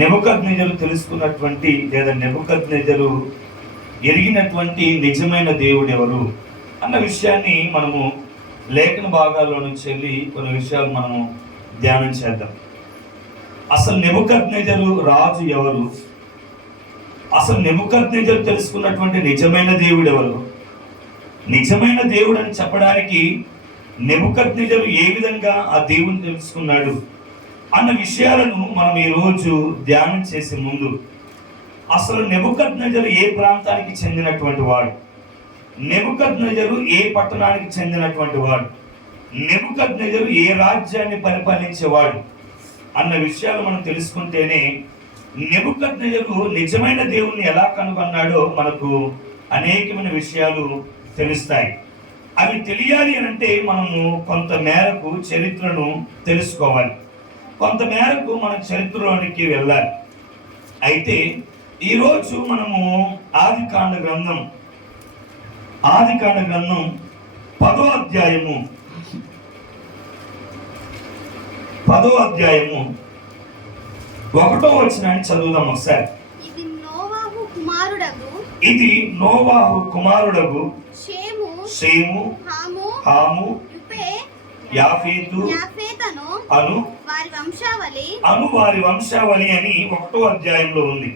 నెబుకద్నెజరు తెలుసుకున్నటువంటి లేదా నెబుకద్నెజరు ఎరిగినటువంటి నిజమైన దేవుడు ఎవరు అన్న విషయాన్ని మనము లేఖన భాగాల్లో నుంచి వెళ్ళి కొన్ని విషయాలు మనము ధ్యానం చేద్దాం. అసలు నెబుకద్నెజరు రాజు ఎవరు? అసలు నెబుకద్నెజరు తెలుసుకున్నటువంటి నిజమైన దేవుడు ఎవరు? నిజమైన దేవుడు అని చెప్పడానికి నెబుకద్నెజరు ఏ విధంగా ఆ దేవుని తెలుసుకున్నాడు అన్న విషయాలను మనం ఈరోజు ధ్యానం చేసే ముందు అసలు నెబుకద్నెజరు ఏ ప్రాంతానికి చెందినటువంటి వాడు, నెబుకద్నెజరు ఏ పట్టణానికి చెందినటువంటి వాడు, నెబుకద్నెజరు ఏ రాజ్యాన్ని పరిపాలించేవాడు అన్న విషయాలు మనం తెలుసుకుంటేనే నెబుకద్నెజరు నిజమైన దేవుణ్ణి ఎలా కనుగొన్నాడో మనకు అనేకమైన విషయాలు తెలుస్తాయి. అవి తెలియాలి అంటే మనము కొంత మేరకు చరిత్రను తెలుసుకోవాలి, కొంత మేరకు మన చరిత్రలోనికి వెళ్ళాలి. అయితే ఈరోజు మనము ఆదికాండ గ్రంథం 10వ అధ్యాయము 1వ వచనాన్ని చదువుదాం ఒకసారి. ఇది నోవాహు కుమారుడగు షేము, హాము, యాఫేతు అను వారి వంశావళి అని 1వ అధ్యాయంలో ఉంది.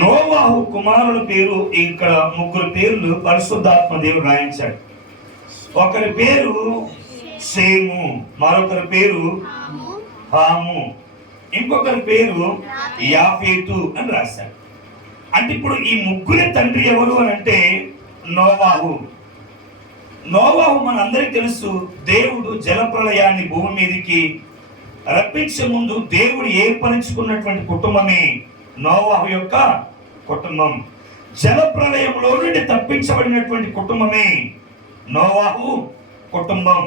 నోవాహు కుమారుల పేరు ఇక్కడ 3 పేర్లు పరిశుద్ధాత్మ దేవుడు రాయించాడు. ఒకరి పేరు షేము, మరొకరి పేరు హాము, ఇంకొకరి పేరు యాఫేతు అని రాశాడు. అంటే ఇప్పుడు ఈ 3 తండ్రి ఎవరు అని అంటే నోవాహు. మనందరికీ తెలుసు, దేవుడు జలప్రళయాన్ని భూమి మీదకి రప్పించే ముందు దేవుడు ఏర్పరచుకున్నటువంటి కుటుంబమే నోవాహు యొక్క కుటుంబం. జలప్రళయంలో నుండి తప్పించబడినటువంటి కుటుంబమే నోవాహు కుటుంబం.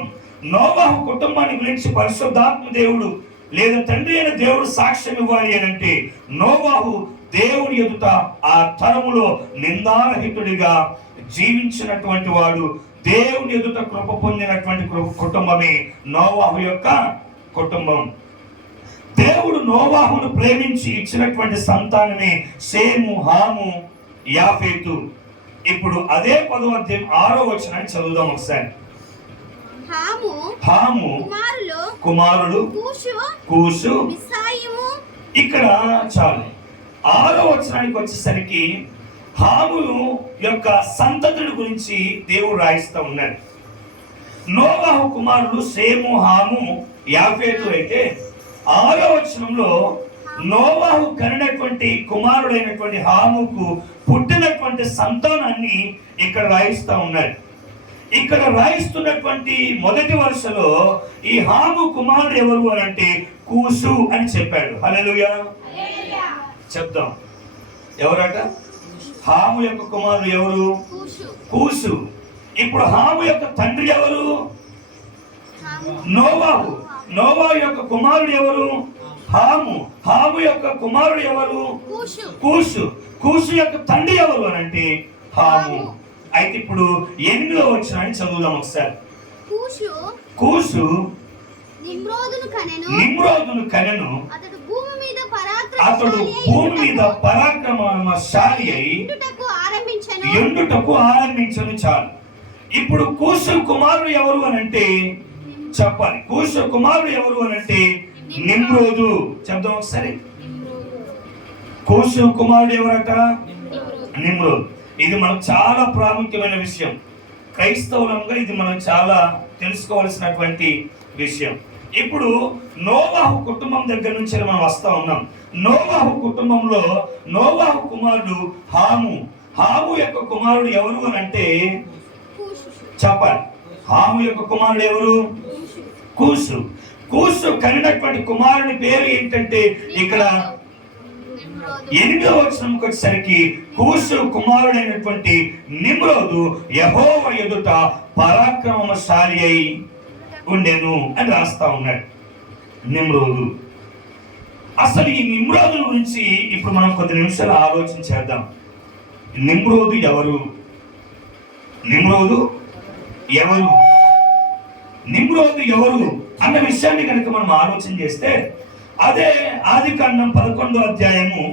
నోవాహు కుటుంబాన్ని గురించి పరిశుద్ధాత్మ దేవుడు లేదా తండ్రి అయిన దేవుడు సాక్ష్యం ఇవ్వాలి అని అంటే నోవాహు దేవుని ఎదుట ఆ తరములో నిందారహితుడిగా జీవించినటువంటి వాడు, దేవుని ఎదుట కృప పొందినటువంటి కుటుంబమే నోవాహు యొక్క కుటుంబం. దేవుడు నోవాహును ప్రేమించి ఇచ్చినటువంటి సంతానమే షేము, హాము, యాఫేతు. ఇప్పుడు అదే 10వ అధ్యాయం 6వ వచనాన్ని చదువుదాం ఒకసారి. హాము కుమారుడు కూషు. ఇక్కడ చాలు 6వ వచనానికి వచ్చేసరికి హాము యొక్క సంతతుడి గురించి దేవుడు రాయిస్తూ ఉన్నాడు. నోవాహు కుమారుడు షేము, హాము, యాఫేతు అయితే 6వ వచనంలో నోవాహు కనినటువంటి కుమారుడైనటువంటి హాముకు పుట్టినటువంటి సంతానాన్ని ఇక్కడ రాయిస్తూ ఉన్నాడు. ఇక్కడ రాయిస్తున్నటువంటి మొదటి వరుసలో ఈ హాము కుమారుడు ఎవరు అని అంటే కూసు అని చెప్పాడు. హల్లెలూయా చెప్తాం. ఎవరట? హాము యొక్క కుమారుడు ఎవరు? కూసు. ఇప్పుడు హాము యొక్క తండ్రి ఎవరు? నోవాహు. నోవాహు యొక్క కుమారుడు ఎవరు? హాము. హాము యొక్క కుమారుడు ఎవరు? కూసు. కూసు యొక్క తండ్రి ఎవరు అని అంటే హాము. అయితే ఇప్పుడు 8వ వచనాన్ని చదువుదాం ఒకసారి. కూసు నిమ్రోదును కనెను. అతడు భూమి మీద పరాక్రమశాలి అయి ఎండుటకు ఆరంభించను. చాలు. ఇప్పుడు కూసు కుమారుడు ఎవరు అని అంటే చెప్పాలి. కూసు కుమారుడు ఎవరు అని అంటే నిమ్రోదు. చెప్దాం ఒకసారి. కూసు కుమారుడు ఎవరట? నిమ్రోదు. ఇది మనకు చాలా ప్రాముఖ్యమైన విషయం. క్రైస్తవులంగా ఇది మనం చాలా తెలుసుకోవాల్సినటువంటి విషయం. ఇప్పుడు నోవాహు కుటుంబం దగ్గర నుంచి మనం వస్తా ఉన్నాం. నోవాహు కుటుంబంలో నోవాహు కుమారుడు హాము. హాము యొక్క కుమారుడు ఎవరు అని అంటే చెప్పాలి. హాము యొక్క కుమారుడు ఎవరు? కూసు. కూసు కనినటువంటి కుమారుని పేరు ఏంటంటే ఇక్కడ 8వ వచనంకి వచ్చేసరికి కూసు కుమారుడైనటువంటి నిమ్రోదు యెహోవా ఎదుట పరాక్రమశాలి అయి ఉండెను అని రాస్తా ఉన్నాడు. నిమ్రోదు. అసలు ఈ నిమ్రోదు గురించి ఇప్పుడు మనం కొద్ది నిమిషాలు ఆలోచన చేద్దాం. నిమ్రోదు ఎవరు? నిమ్రోదు ఎవరు అన్న విషయాన్ని కనుక మనం ఆలోచన చేస్తే అదే ఆదికాండం 11వ అధ్యాయము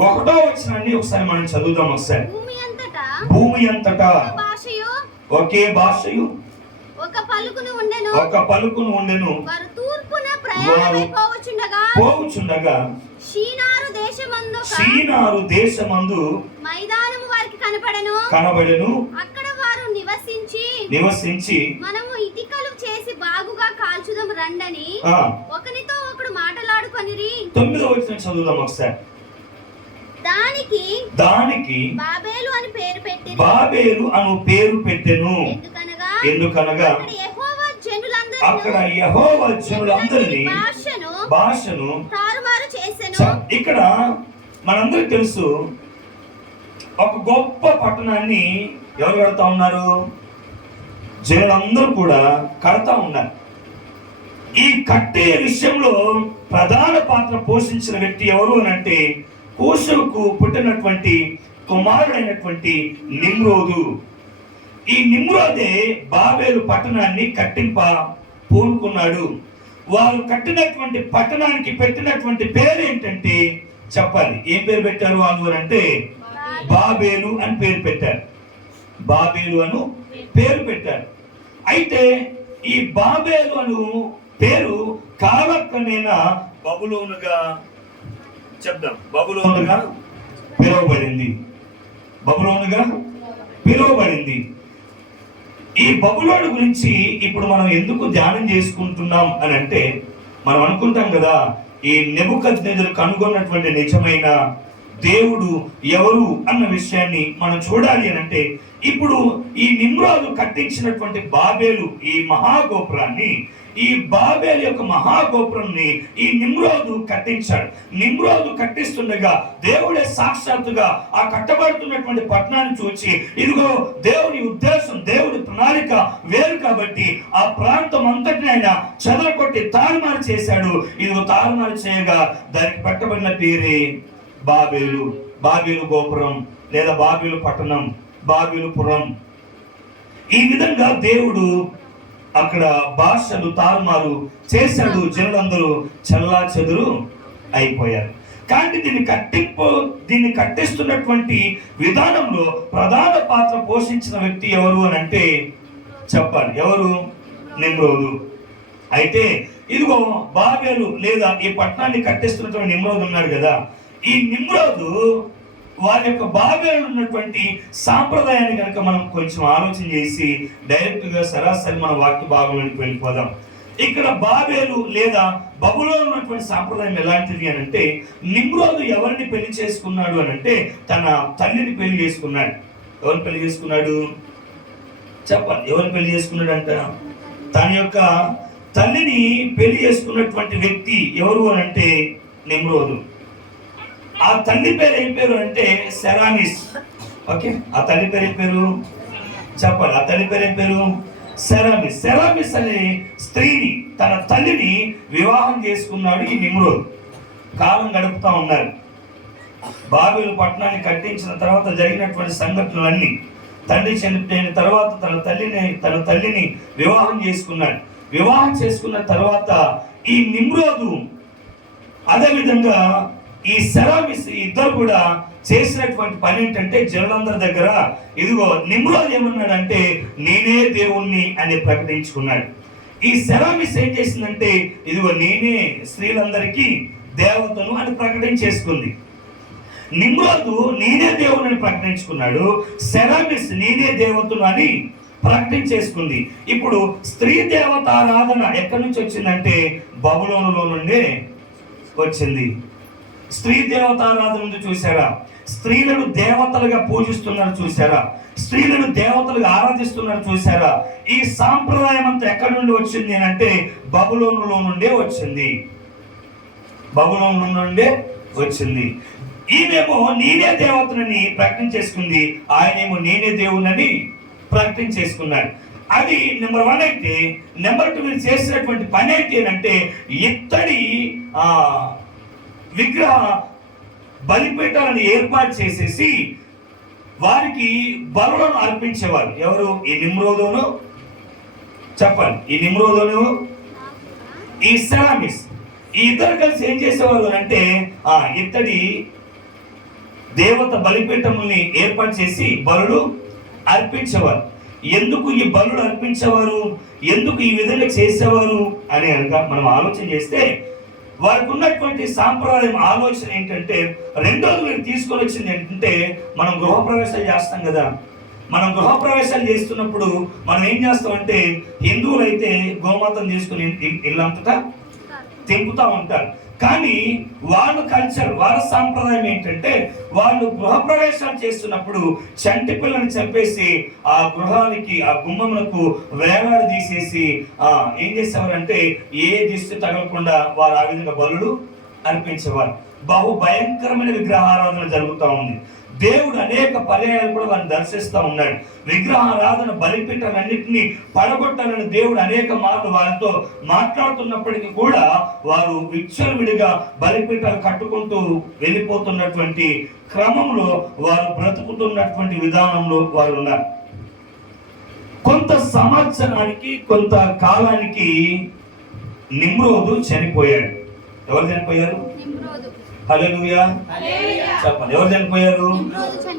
1వ వచనాన్ని ఒకసారి మనం చదువుదాం. ఒకసారి భూమి అంతటా ఒకే భాషయు ఒక పలుకును ఉండెను. వారు పోవుచుండగా షీనారు దేశమందు మైదానము వారికి కనబడెను. అక్కడ వారు నివసించి మనము ఇటికలు చేసి బాగుగా కాల్చుదాం రండని ఒకనితో ఒకడు మాటలాడుకొనిరి. 9వ వచనం చదువుదాం ఒకసారి. దానికి బాబేలు అని పేరు పెట్టెను. ఎందుకనగా అక్కడ యెహోవా జనులందరినీ భాషను తారుమారు చేసెను. ఇక్కడ మనందరికీ తెలుసు, ఒక గొప్ప పట్టణాన్ని ఎవరు కడతా ఉన్నారు? జనులందరూ కూడా కడతా ఉన్నారు. ఈ కట్టే విషయంలో ప్రధాన పాత్ర పోషించిన వ్యక్తి ఎవరు అని అంటే కూషుకు పుట్టినటువంటి కుమారుడైనటువంటి నిమ్రోదు. ఈ నిమ్రోదే బాబేలు పట్టణాన్ని పూనుకున్నాడు. వారు కట్టినటువంటి పట్టణానికి పెట్టినటువంటి పేరు ఏంటంటే చెప్పాలి. ఏం పేరు పెట్టారు వాళ్ళు అంటే బాబేలు అని పేరు పెట్టారు. బాబేలు అను పేరు పెట్టారు. అయితే ఈ బాబేలు అను పేరు కాలక్రమేణా బబులోనుగా పిలువబడింది. ఈ బబులోను గురించి ఇప్పుడు మనం ఎందుకు ధ్యానం చేసుకుంటున్నాం అని అంటే, మనం అనుకుంటాం కదా, ఈ నెబుకద్నెజరు కనుగొన్నటువంటి నిజమైన దేవుడు ఎవరు అన్న విషయాన్ని మనం చూడాలి అని అంటే, ఇప్పుడు ఈ నిమ్రోదు కట్టించినటువంటి బాబేలు ఈ మహాగోపురాన్ని, ఈ బాబేలు యొక్క మహాగోపురాన్ని ఈ నిమ్రోదు కట్టించాడు. నిమ్రోదు కట్టిస్తుండగా దేవుడే సాక్షాత్తుగా ఆ కట్టబడుతున్నటువంటి పట్టణాన్ని చూచి, ఇదిగో దేవుని ఉద్దేశం, దేవుని ప్రణాళిక వేరు కాబట్టి ఆ ప్రాంతం అంతటిని ఆయన చెదరగొట్టి తారుమారు చేశాడు. ఇదిగో తారుమారు చేయగా దానికి పెట్టబడిన పేరే బాబేలు. బాబేలు గోపురం లేదా బాబేలు పట్టణం, బాబేలు పురం. ఈ విధంగా దేవుడు అక్కడ భాషలు తారుమారు చేశాడు. జనులందరూ చల్లా చెదురు అయిపోయారు. కానీ దీన్ని కట్టిస్తున్నటువంటి విధానంలో ప్రధాన పాత్ర పోషించిన వ్యక్తి ఎవరు అని అంటే చెప్పాలి. ఎవరు? నిమ్రోదు. అయితే ఇదిగో బాబేలు లేదా ఈ పట్టణాన్ని కట్టిస్తున్నటువంటి నిమ్రోదు ఉన్నాడు కదా, ఈ నిమ్రోదు వారి యొక్క బాబేలు ఉన్నటువంటి సాంప్రదాయాన్ని కనుక మనం కొంచెం ఆలోచన చేసి డైరెక్ట్ గా సరాసరి మన వాక్య భాగంలోకి వెళ్ళిపోదాం. ఇక్కడ బాబేలు లేదా బబులో ఉన్నటువంటి సాంప్రదాయం ఎలాంటిది అని అంటే, నిమ్రోదు ఎవరిని పెళ్లి చేసుకున్నాడు అని అంటే తన తల్లిని పెళ్లి చేసుకున్నాడు. ఎవరిని పెళ్లి చేసుకున్నాడు చెప్పాలి. ఎవరిని పెళ్లి చేసుకున్నాడు అంట? తన యొక్క తల్లిని పెళ్లి చేసుకున్నటువంటి వ్యక్తి ఎవరు అని అంటే నిమ్రోదు. ఆ తల్లి పేరు ఏం పేరు అంటే సెరామిస్. ఓకే, ఆ తల్లి పేరు ఏం పేరు చెప్పాలి. ఆ తల్లి పేరు ఏం పేరు? సెరామిస్. సెరామిస్ అనే స్త్రీని, తన తల్లిని వివాహం చేసుకున్నాడు ఈ నిమ్రోదు. కాలం గడుపుతా ఉన్నారు. బాబేలు పట్టణాన్ని కట్టించిన తర్వాత జరిగినటువంటి సంఘటనలన్నీ, తండ్రి చనిపోయిన తర్వాత తన తల్లిని వివాహం చేసుకున్నాడు. వివాహం చేసుకున్న తర్వాత ఈ నిమ్రోదు అదేవిధంగా ఈ సెరామిస్ ఇద్దరు కూడా చేసినటువంటి పని ఏంటంటే, జనులందరి దగ్గర ఇదిగో నిమ్రోదు ఏమన్నాడంటే నేనే దేవుణ్ణి అని ప్రకటించుకున్నాడు. ఈ సెరామిస్ ఏం చేసిందంటే ఇదిగో నేనే స్త్రీలందరికీ దేవతను అని ప్రకటించేసుకుంది. నిమ్రోదు నేనే దేవుని అని ప్రకటించుకున్నాడు. సెరామిస్ నేనే దేవతను అని ప్రకటించేసుకుంది. ఇప్పుడు స్త్రీ దేవతారాధన ఎక్కడి నుంచి వచ్చిందంటే బబులోనులో నుండే వచ్చింది. స్త్రీ దేవతారాధన ఉంది చూసారా? స్త్రీలను దేవతలుగా పూజిస్తున్నారు చూసారా? స్త్రీలను దేవతలుగా ఆరాధిస్తున్నారు చూసారా? ఈ సాంప్రదాయం అంతా ఎక్కడి నుండి వచ్చింది అంటే బబులోనులో నుండే వచ్చింది. బబులోను నుండే వచ్చింది. ఈయనేమో నేనే దేవతనని ప్రకటించేసుకుంది, ఆయనేమో నేనే దేవునని ప్రకటించేసుకున్నాడు. అది నెంబర్ 1 అయితే, నెంబర్ 2 మీరు చేసినటువంటి పని ఏంటి అంటే ఇత్తడి విగ్రహ బలిపీఠాలను ఏర్పాటు చేసేసి వారికి బలులను అర్పించేవారు. ఎవరు? ఈ నిమ్రోదును చెప్పండి. ఈ నిమ్రోదును ఈ సెరామిస్ ఈ ఇద్దరు కలిసి ఏం చేసేవారు అంటే ఇత్తడి దేవత బలిపీఠముల్ని ఏర్పాటు చేసి బలులు అర్పించేవారు. ఎందుకు ఈ బలులు అర్పించేవారు, ఎందుకు ఈ విధంగా చేసేవారు అని కనుక మనం ఆలోచన చేస్తే వారికి ఉన్నటువంటి సాంప్రదాయం ఆలోచన ఏంటంటే, రెండోది మీరు తీసుకొని వచ్చింది ఏంటంటే, మనం గృహప్రవేశాలు చేస్తాం కదా. మనం గృహప్రవేశాలు చేస్తున్నప్పుడు మనం ఏం చేస్తామంటే, హిందువులు అయితే గోమాతం తీసుకుని ఇల్లంతటా తింపుతా ఉంటారు. కానీ వాళ్ళ కల్చర్, వాళ్ళ సాంప్రదాయం ఏంటంటే, వాళ్ళు గృహప్రవేశాలు చేస్తున్నప్పుడు చంటి పిల్లని చంపేసి ఆ గృహానికి ఆ గుమ్మములకు వేలాడి తీసేసి ఏం చేసేవారంటే ఏ దిష్టి తగలకుండా వారు ఆ విధంగా బలులు అర్పించేవారు. బహు భయంకరమైన విగ్రహారాధన జరుగుతూ ఉంది. దేవుడు అనేక పర్యాయాలు కూడా వారిని దర్శిస్తూ ఉన్నాడు. విగ్రహారాధన బలిపీఠాలన్నింటినీ పడగొట్టాలని దేవుడు అనేక మార్లు వారితో మాట్లాడుతున్నప్పటికీ కూడా వారు విచ్చలవిడిగా బలిపీఠాలు కట్టుకుంటూ వెళ్ళిపోతున్నటువంటి క్రమంలో వారు బ్రతుకుతున్నటువంటి విధానంలో వారు ఉన్నారు. కొంత సంవత్సరానికి కొంత కాలానికి నిమ్రోదు చనిపోయాడు. ఎవరు చనిపోయారు? హల్లెలూయా చెప్పండి. ఎవరు చనిపోయారు?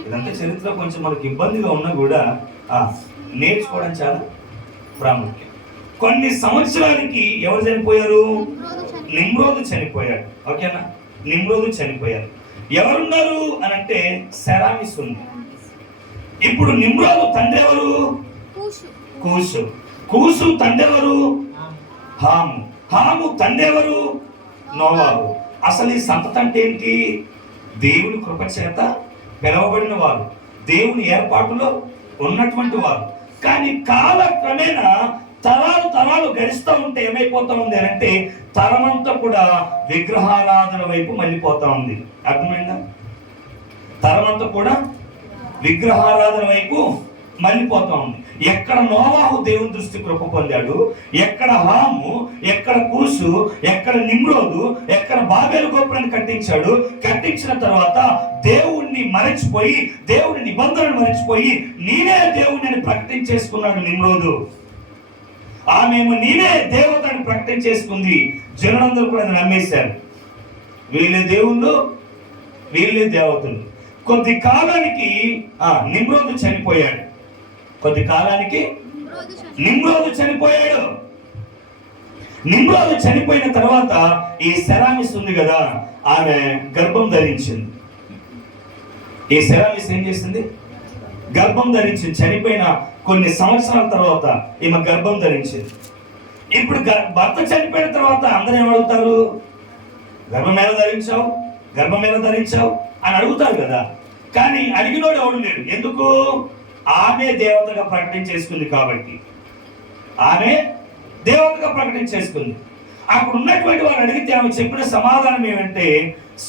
ఇదంతా చరిత్ర కొంచెం మనకి ఇబ్బందిగా ఉన్నా కూడా నేర్చుకోవడం చాలా ప్రాముఖ్యం. కొన్ని సంవత్సరాలకి ఎవరు చనిపోయారు? నిమ్రోదు చనిపోయాడు. ఓకేనా? నిమ్రోదు చనిపోయారు. ఎవరున్నారు అని అంటే సెరామిస్ ఉంది. ఇప్పుడు నిమ్రోదు తండ్రి ఎవరు? కూసు. కూసు తండ్రి ఎవరు? హాము. హాము తండ్రి ఎవరు? నోవాహు. అసలు ఈ సంతతి అంటే ఏంటి? దేవుని కృప చేత పిలవబడిన వారు, దేవుని ఏర్పాటులో ఉన్నటువంటి వారు. కానీ కాలక్రమేణా తరాలు గడిస్తూ ఉంటే ఏమైపోతా ఉంది అంటే, తరమంతా కూడా విగ్రహారాధన వైపు మళ్ళీపోతా ఉంది. అర్థమైందా? తరమంతా కూడా విగ్రహారాధన వైపు మళ్ళీపోతా ఉంది. ఎక్కడ నోవాహు దేవుని దృష్టి కృప పొందాడు, ఎక్కడ హాము, ఎక్కడ కూసు, ఎక్కడ నిమ్రోదు, ఎక్కడ బాబేలు గోపురాన్ని కట్టించాడు. కట్టించిన తర్వాత దేవుణ్ణి మరచిపోయి, దేవుని నిబంధనను మరచిపోయి నేనే దేవుణ్ణి ప్రకటించేసుకున్నాడు నిమ్రోదు. ఆమెము నేనే దేవతని ప్రకటించేసుకుంది. జనులందరూ కూడా నమ్మేశారు. వీళ్ళే దేవుళ్ళు, వీళ్ళే దేవతలు. కొద్ది కాలానికి నిమ్రోదు చనిపోయాడు. కొద్ది కాలానికి నిమ్రోదు చనిపోయాడు. నిమ్రోదు చనిపోయిన తర్వాత ఈ సెరామిస్ ఉంది కదా, ఆమె గర్భం ధరించింది. ఈ సెరామిస్ ఏం చేసింది? గర్భం ధరించింది. చనిపోయిన కొన్ని సంవత్సరాల తర్వాత ఈమె గర్భం ధరించింది. ఇప్పుడు భర్త చనిపోయిన తర్వాత అందరూ ఏమడుగుతారు? గర్భం ఎలా ధరించావు, గర్భం ఎలా ధరించావు అని అడుగుతారు కదా. కానీ అడిగినోడు ఎవడు లేడు. ఎందుకు? ఆమె దేవతగా ప్రకటించేసుకుంది కాబట్టి. ఆమె దేవతగా ప్రకటించేసుకుంది. అప్పుడు ఉన్నటువంటి వారు అడిగితే ఆమె చెప్పిన సమాధానం ఏమంటే,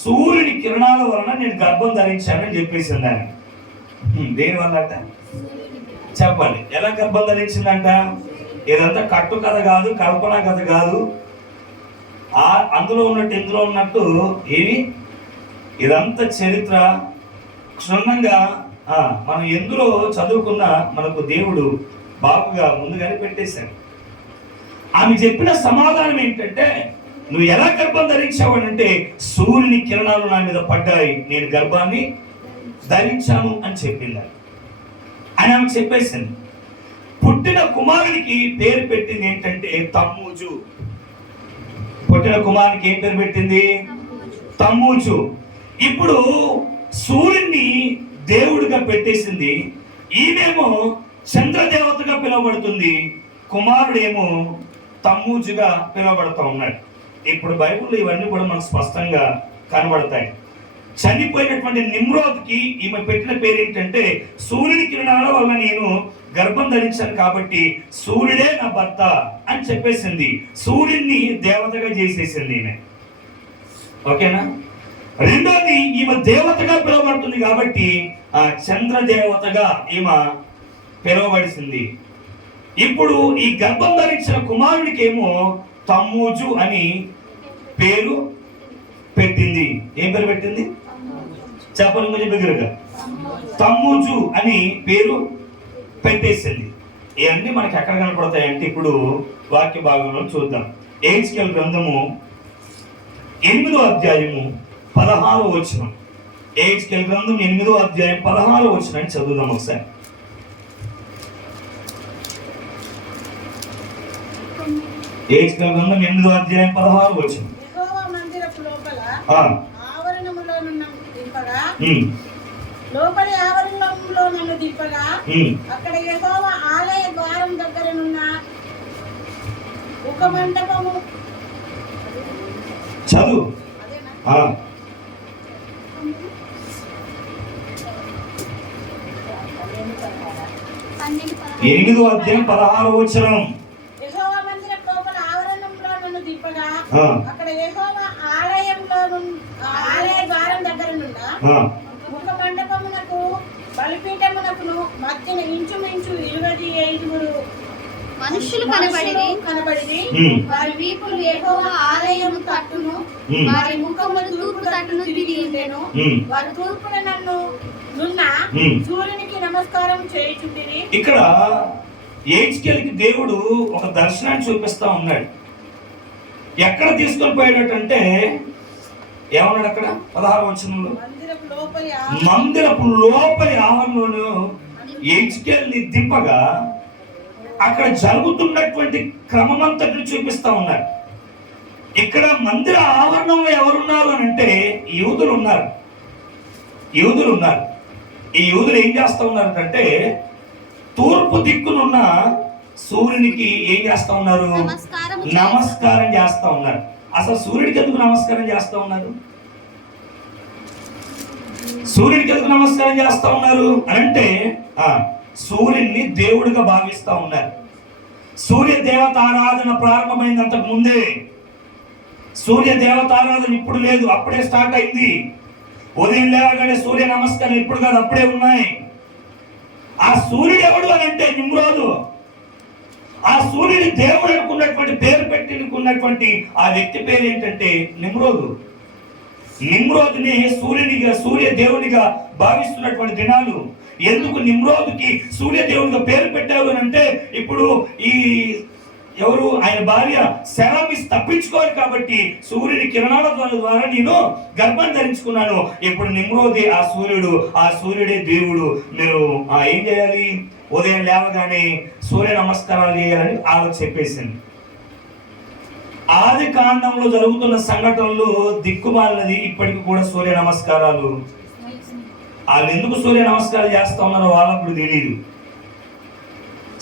సూర్యుని కిరణాల వలన నేను గర్భం ధరించానని చెప్పేసింది ఆమె. దేనివల్ల అంట చెప్పండి. ఎలా గర్భం ధరించిందంట? ఇదంతా కట్టు కథ కాదు, కల్పన కథ కాదు. అందులో ఉన్నట్టు ఇందులో ఉన్నట్టు ఏమి, ఇదంతా చరిత్ర క్షుణ్ణంగా మనం ఎందులో చదువుకున్నా మనకు దేవుడు బాగుగా ముందుగానే పెట్టేశాడు. ఆమె చెప్పిన సమాధానం ఏంటంటే, నువ్వు ఎలా గర్భం ధరించావు అంటే, సూర్యుని కిరణాలు నా మీద పడ్డాయి, నేను గర్భాన్ని ధరించాను అని చెప్పింది. అని ఆమె చెప్పేసింది. పుట్టిన కుమారునికి పేరు పెట్టింది ఏంటంటే తమ్మూజు. పుట్టిన కుమారునికి ఏం పేరు పెట్టింది? తమ్మూజు. ఇప్పుడు సూర్యుని దేవుడిగా పెట్టేసింది. ఈమెమో చంద్రదేవతగా పిలువబడుతుంది. కుమారుడేమో తమ్మూజుగా పిలువబడుతూ ఉన్నాడు. ఇప్పుడు బైబిల్లో ఇవన్నీ కూడా మనకు స్పష్టంగా కనబడతాయి. చనిపోయినటువంటి నిమ్రోద్కి ఈమె పెట్టిన పేరు ఏంటంటే, సూర్యుని కిరణాల వల్ల నేను గర్భం ధరించాను కాబట్టి సూర్యుడే నా భర్త అని చెప్పేసింది. సూర్యుడిని దేవతగా చేసేసింది ఈమె. ఓకేనా? రెండోది, ఈమె దేవతగా పిలువబడుతుంది కాబట్టి చంద్ర దేవతగా ఈమె పిలువబడిసింది. ఇప్పుడు ఈ గర్భం ధరించిన కుమారుడికి ఏమో తమ్మూజు అని పేరు పెట్టింది. ఏం పేరు పెట్టింది? చెప్పండి కొంచెం దగ్గరగా. తమ్మూజు అని పేరు పెట్టేసింది. ఇవన్నీ మనకి ఎక్కడ కనపడతాయంటే ఇప్పుడు వాక్య భాగంలో చూద్దాం. ఎహెజ్కేలు గ్రంథము 8వ అధ్యాయము 16వ వచనం. ఎహెజ్కేలు గ్రంథం 8వ అధ్యాయం 16వ వచనాన్ని చదువుదాం ఒకసారి. ఎహెజ్కేలు గ్రంథం 8వ అధ్యాయం 16వ వచనం. యెహోవా మందిరపు లోపల ఆవరణములోనున్న దింపగా లోపలి ఆవరణంలో నన్ను దింపగా అక్కడ యెహోవా ఆలయ ద్వారం దగ్గరనున్న ఒక మంటపము చదువు. అదేనా? 8వ అధ్యాయం 16వ వచనం. యెహోవా మందిరపు లోపల ఆవరణంలో నన్ను దింపగా అక్కడ యెహోవా ఆలయ ద్వారం దగ్గరనున్న ఒక మండపమునకు బలిపీఠమునకును మధ్యన ఇంచుమించు 25 మనుషులు కనబడి వారి వీపులు యెహోవా ఆలయము తట్టును వారి ముఖములు తూర్పు తట్టును తిరిగి ఉండెను. వారి తూర్పున నన్ను నున్న సూర్యునికి నమస్కారం చేయుచుండిరి. ఇక్కడ ఎహెజ్కేలుకి దేవుడు ఒక దర్శనాన్ని చూపిస్తా ఉన్నాడు. ఎక్కడ తీసుకొని పోయాడంటే ఏమన్నాడు అక్కడ 16వ వచనంలో? మందిరపు లోపలి ఆవరణలో ఎహెజ్కేలుని దింపగా అక్కడ జరుగుతున్నటువంటి క్రమమంతటిని చూపిస్తా ఉన్నారు. ఇక్కడ మందిర ఆవరణంలో ఎవరున్నారు అని అంటే యూదులు ఉన్నారు. ఈ యూదులు ఏం చేస్తా ఉన్నారంటే తూర్పు దిక్కునున్న సూర్యునికి ఏం చేస్తా ఉన్నారు? నమస్కారం చేస్తా ఉన్నారు. అసలు సూర్యుడికి ఎందుకు నమస్కారం చేస్తా ఉన్నారు? సూర్యుడికి ఎందుకు నమస్కారం చేస్తా ఉన్నారు అంటే సూర్యుడిని దేవుడిగా భావిస్తా ఉన్నారు. సూర్య దేవత ఆరాధన ప్రారంభమైంది అంతకు ముందే. సూర్య దేవత ఆరాధన ఇప్పుడు లేదు, అప్పుడే స్టార్ట్ అయింది. ఉదయం లేవగానే సూర్య నమస్కారం ఇప్పుడు కాదు, అప్పుడే ఉన్నాయి. ఆ సూర్యుడు ఎవడు అని అంటే నిమ్రోదు. ఆ సూర్యుడి దేవుడు అనుకున్నటువంటి పేరు పెట్టుకున్నటువంటి ఆ వ్యక్తి పేరు ఏంటంటే నిమ్రోదు. నిమ్రోదుని సూర్య దేవునిగా భావిస్తున్నటువంటి దినాలు. ఎందుకు నిమ్రోదుకి సూర్య దేవునిగా పేరు పెట్టారు అని అంటే ఇప్పుడు ఈ ఎవరు ఆయన భార్య సెరామిస్ తప్పించుకోవాలి కాబట్టి సూర్యుడి కిరణాల ద్వారా నేను గర్భం ధరించుకున్నాను. ఇప్పుడు నిమ్రోది ఆ సూర్యుడే దేవుడు. మీరు ఏం చేయాలి? ఉదయం లేవగానే సూర్య నమస్కారాలు చేయాలని ఆమె చెప్పేసింది. ఆది కాండంలో జరుగుతున్న సంఘటనలు దిక్కుమాలినది. ఇప్పటికి కూడా సూర్య నమస్కారాలు వాళ్ళు ఎందుకు సూర్య నమస్కారాలు చేస్తా ఉన్నారో వాళ్ళప్పుడు తెలియదు.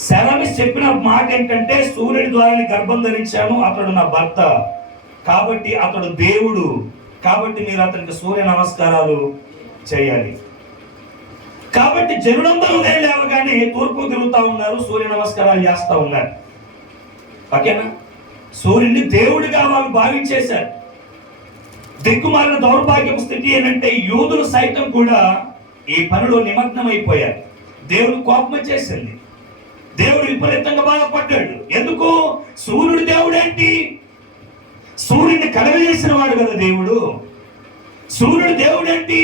సెరామిస్ చెప్పిన మాట ఏంటంటే సూర్యుడి ద్వారా గర్భం ధరించాను, అతడు నా భర్త కాబట్టి అతడు దేవుడు కాబట్టి మీరు అతనికి సూర్య నమస్కారాలు చేయాలి. కాబట్టి జనులందరూ ఉదయం లేవగానే తూర్పు తిరుగుతా ఉన్నారు, సూర్య నమస్కారాలు చేస్తా ఉన్నారు. ఓకేనా? సూర్యుడిని దేవుడిగా వాళ్ళు భావించేశారు. దిక్కుమాలిన దౌర్భాగ్యపు స్థితి ఏంటంటే యూదులు సైతం కూడా ఈ పనిలో నిమగ్నం అయిపోయారు. దేవుడు కోపం వచ్చేసింది. దేవుడు విపరీతంగా బాధపడ్డాడు. ఎందుకు? సూర్యుడు దేవుడు ఏంటి? సూర్యుడిని కలగజేసిన వాడు కదా దేవుడు. సూర్యుడు దేవుడు ఏంటి?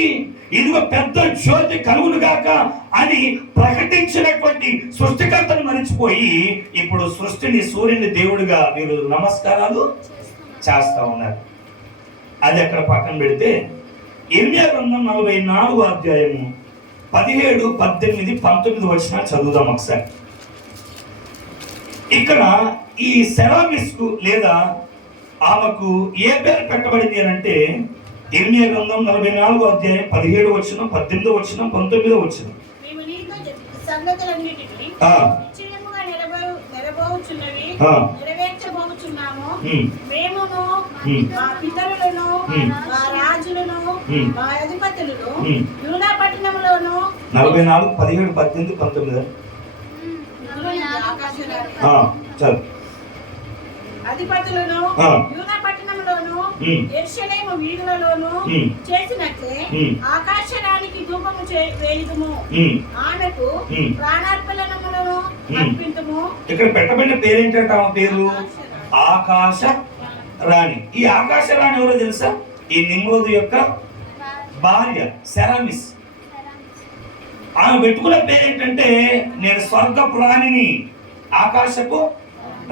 ఇదిగో పెద్ద జ్యోతి కలుగును గాక అని ప్రకటించినటువంటి సృష్టికర్తను మరిచిపోయి ఇప్పుడు సూర్యుని దేవుడిగా మీరు నమస్కారాలు చేస్తా ఉన్నారు. అది అక్కడ పక్కన పెడితే ఇర్మియా గ్రంథం 44వ అధ్యాయము 17, 18, 19 వచనాలు చదువుదాం ఒకసారి. ఇక్కడ ఈ సెరామిస్ కు లేదా ఆమెకు ఏ పేరు పెట్టబడింది అని అంటే ఇర్మియా గ్రంథం 44వ అధ్యాయం 17వ వచనం, 18వ వచనం, 19వ వచనం. మేము నీతో సంగతులన్నిటిని నిశ్చయముగా నెరవేర్చుచున్నవి నెరవేర్చబోచున్నాము. మేమును మా పితరులను మా రాజులను మా అధిపతులను యూదా పట్టణంలోను 44, 17, 18, 19 అధిపతులను యూదా పట్టణంలోను యెరూషలేము వీధులలోను చేసినట్లే ఆకాశరానికి ధూపము వేయుదుము, ఆమెకు ప్రాణార్పణములను అర్పింతుము. ఇక్కడ పెట్టబడిన పేరేంటంటే ఆమె పేరు ఆకాశ రాణి. ఈ ఆకాశ రాణి ఎవరో తెలుసా? ఈ నిమ్రోదు యొక్క భార్య సెరామిస్. ఆమె పెట్టుకున్న పేరేంటంటే నేను స్వర్గపు రాణిని, ఆకాశపు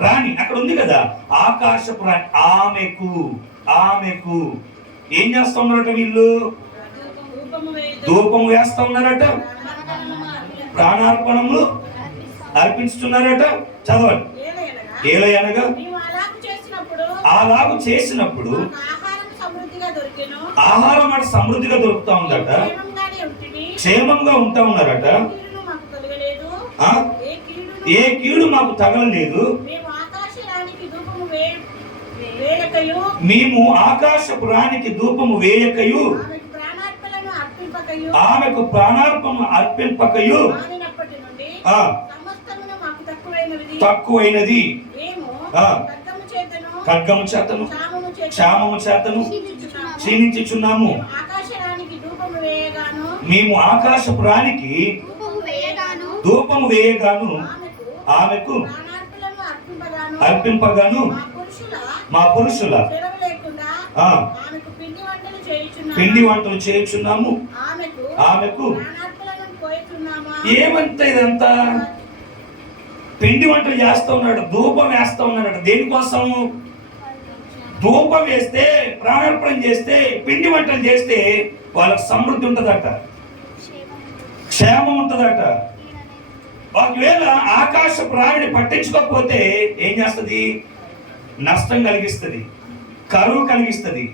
రాణి అక్కడ ఉంది కదా, ఆకాశపు రాణి. ఆమెకు ఏం చేస్తా ఉన్నారట వీళ్ళు? ధూపము వేస్తా ఉన్నారట, ప్రాణార్పణములు అర్పించుతున్నారట. చదవండి. ఏలయనగా అలాగు చేసినప్పుడు ఆహారం అటు సమృద్ధిగా దొరుకుతా ఉందట, క్షేమంగా ఉంటా ఉన్నారట. ఏ కీడు మాకు తగలలేదు, మేము ఆకాశపు రాణికి ధూపము వేయకయు ఆమెకు ప్రాణార్పణ అర్పింపకయు తక్కువైనది. ఖడ్గము చేతను క్షామము చేతను క్షీణించుచున్నాము. మేము ఆకాశపు రాణికి ధూపము వేయగాను ఆమెకు అర్పింపగాను మా పురుషుల పిండి వంటలు చేయుచున్నాము. ఆమెకు ఏమంత ఇదంతా పిండి వంటలు చేస్తా ఉన్నాడు, ధూపం వేస్తా ఉన్నాడు. దేనికోసం? ధూపం వేస్తే, ప్రాణార్పణ చేస్తే, పిండి వంటలు చేస్తే వాళ్ళకి సమృద్ధి ఉంటుందట, క్షేమం ఉంటుందట. ఒకవేళ ఆకాశ ప్రాణిని పట్టించుకోకపోతే ఏం చేస్తుంది? నష్టం కలిగిస్తుంది, కరువు కలిగిస్తుంది.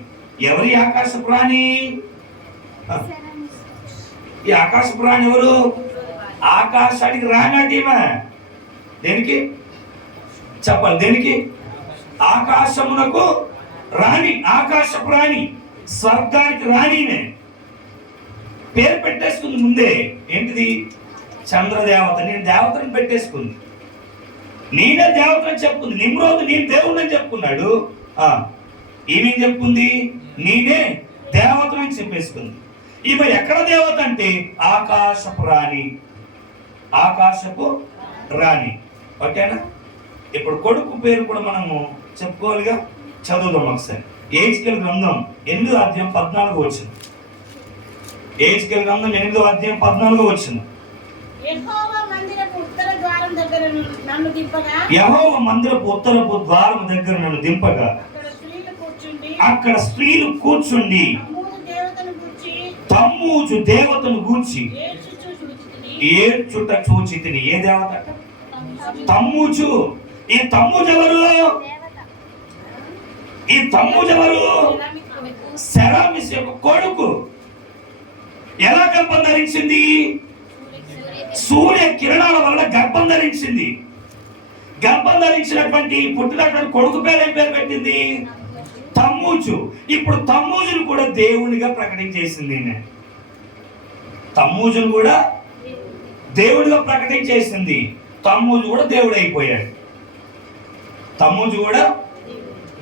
ఎవరి ఆకాశ ప్రాణి? ఈ ఆకాశ ప్రాణి ఎవరు? ఆకాశానికి రానటీమా. దేనికి చెప్పాలి? దేనికి? ఆకాశమునకు రాణి, ఆకాశ ప్రాణి, స్వర్గానికి రాణినే పేరు పెట్టేసుకుంది ముందే. ఏంటిది? చంద్రదేవత. నేను దేవతను పెట్టేసుకుంది, నేనే దేవతని చెప్పుకుంది. నిమ్రోదు నేను దేవుణ్ణి చెప్పుకున్నాడు. ఈమెం చెప్పుకుంది? నేనే దేవతని చెప్పేసుకుంది. ఈమె ఎక్కడ దేవత అంటే ఆకాశపు రాణి, ఆకాశపు రాణి. ఓకేనా? ఇప్పుడు కొడుకు పేరు కూడా మనము చెప్పుకోవాలిగా. చదువుదాం ఒకసారి. ఏజ్కేల్ గ్రంథం 8వ అధ్యాయం 14వ వచనం. ఏజ్కేల్ గ్రంథం 8వ అధ్యాయం 14వ వచనం. యెహోవా మందిరపు ఉత్తరపు ద్వారం దగ్గర నన్ను దింపగా అక్కడ స్త్రీలు కూర్చుండి తమ్మూజు దేవతను గూర్చి ఏడ్చుట చూచితిని. ఏ దేవత? తమ్మూజు. ఈ తమ్మూజు ఎవరు? ఈ తమ్మూజు ఎవరు? సెరామిస్ యొక్క కొడుకు. ఎలా గర్భం ధరించింది? సూర్య కిరణాల వల్ల గర్భం ధరించింది. గర్భం ధరించినటువంటి పుట్టినటువంటి కొడుకు పేరు ఏం పేరు పెట్టింది? తమ్మూజు. ఇప్పుడు తమ్మూజును కూడా దేవునిగా ప్రకటించేసింది. తమ్మూజును కూడా దేవుడిగా ప్రకటించేసింది. తమ్మూజు కూడా దేవుడు అయిపోయాడు. తమ్మూజు కూడా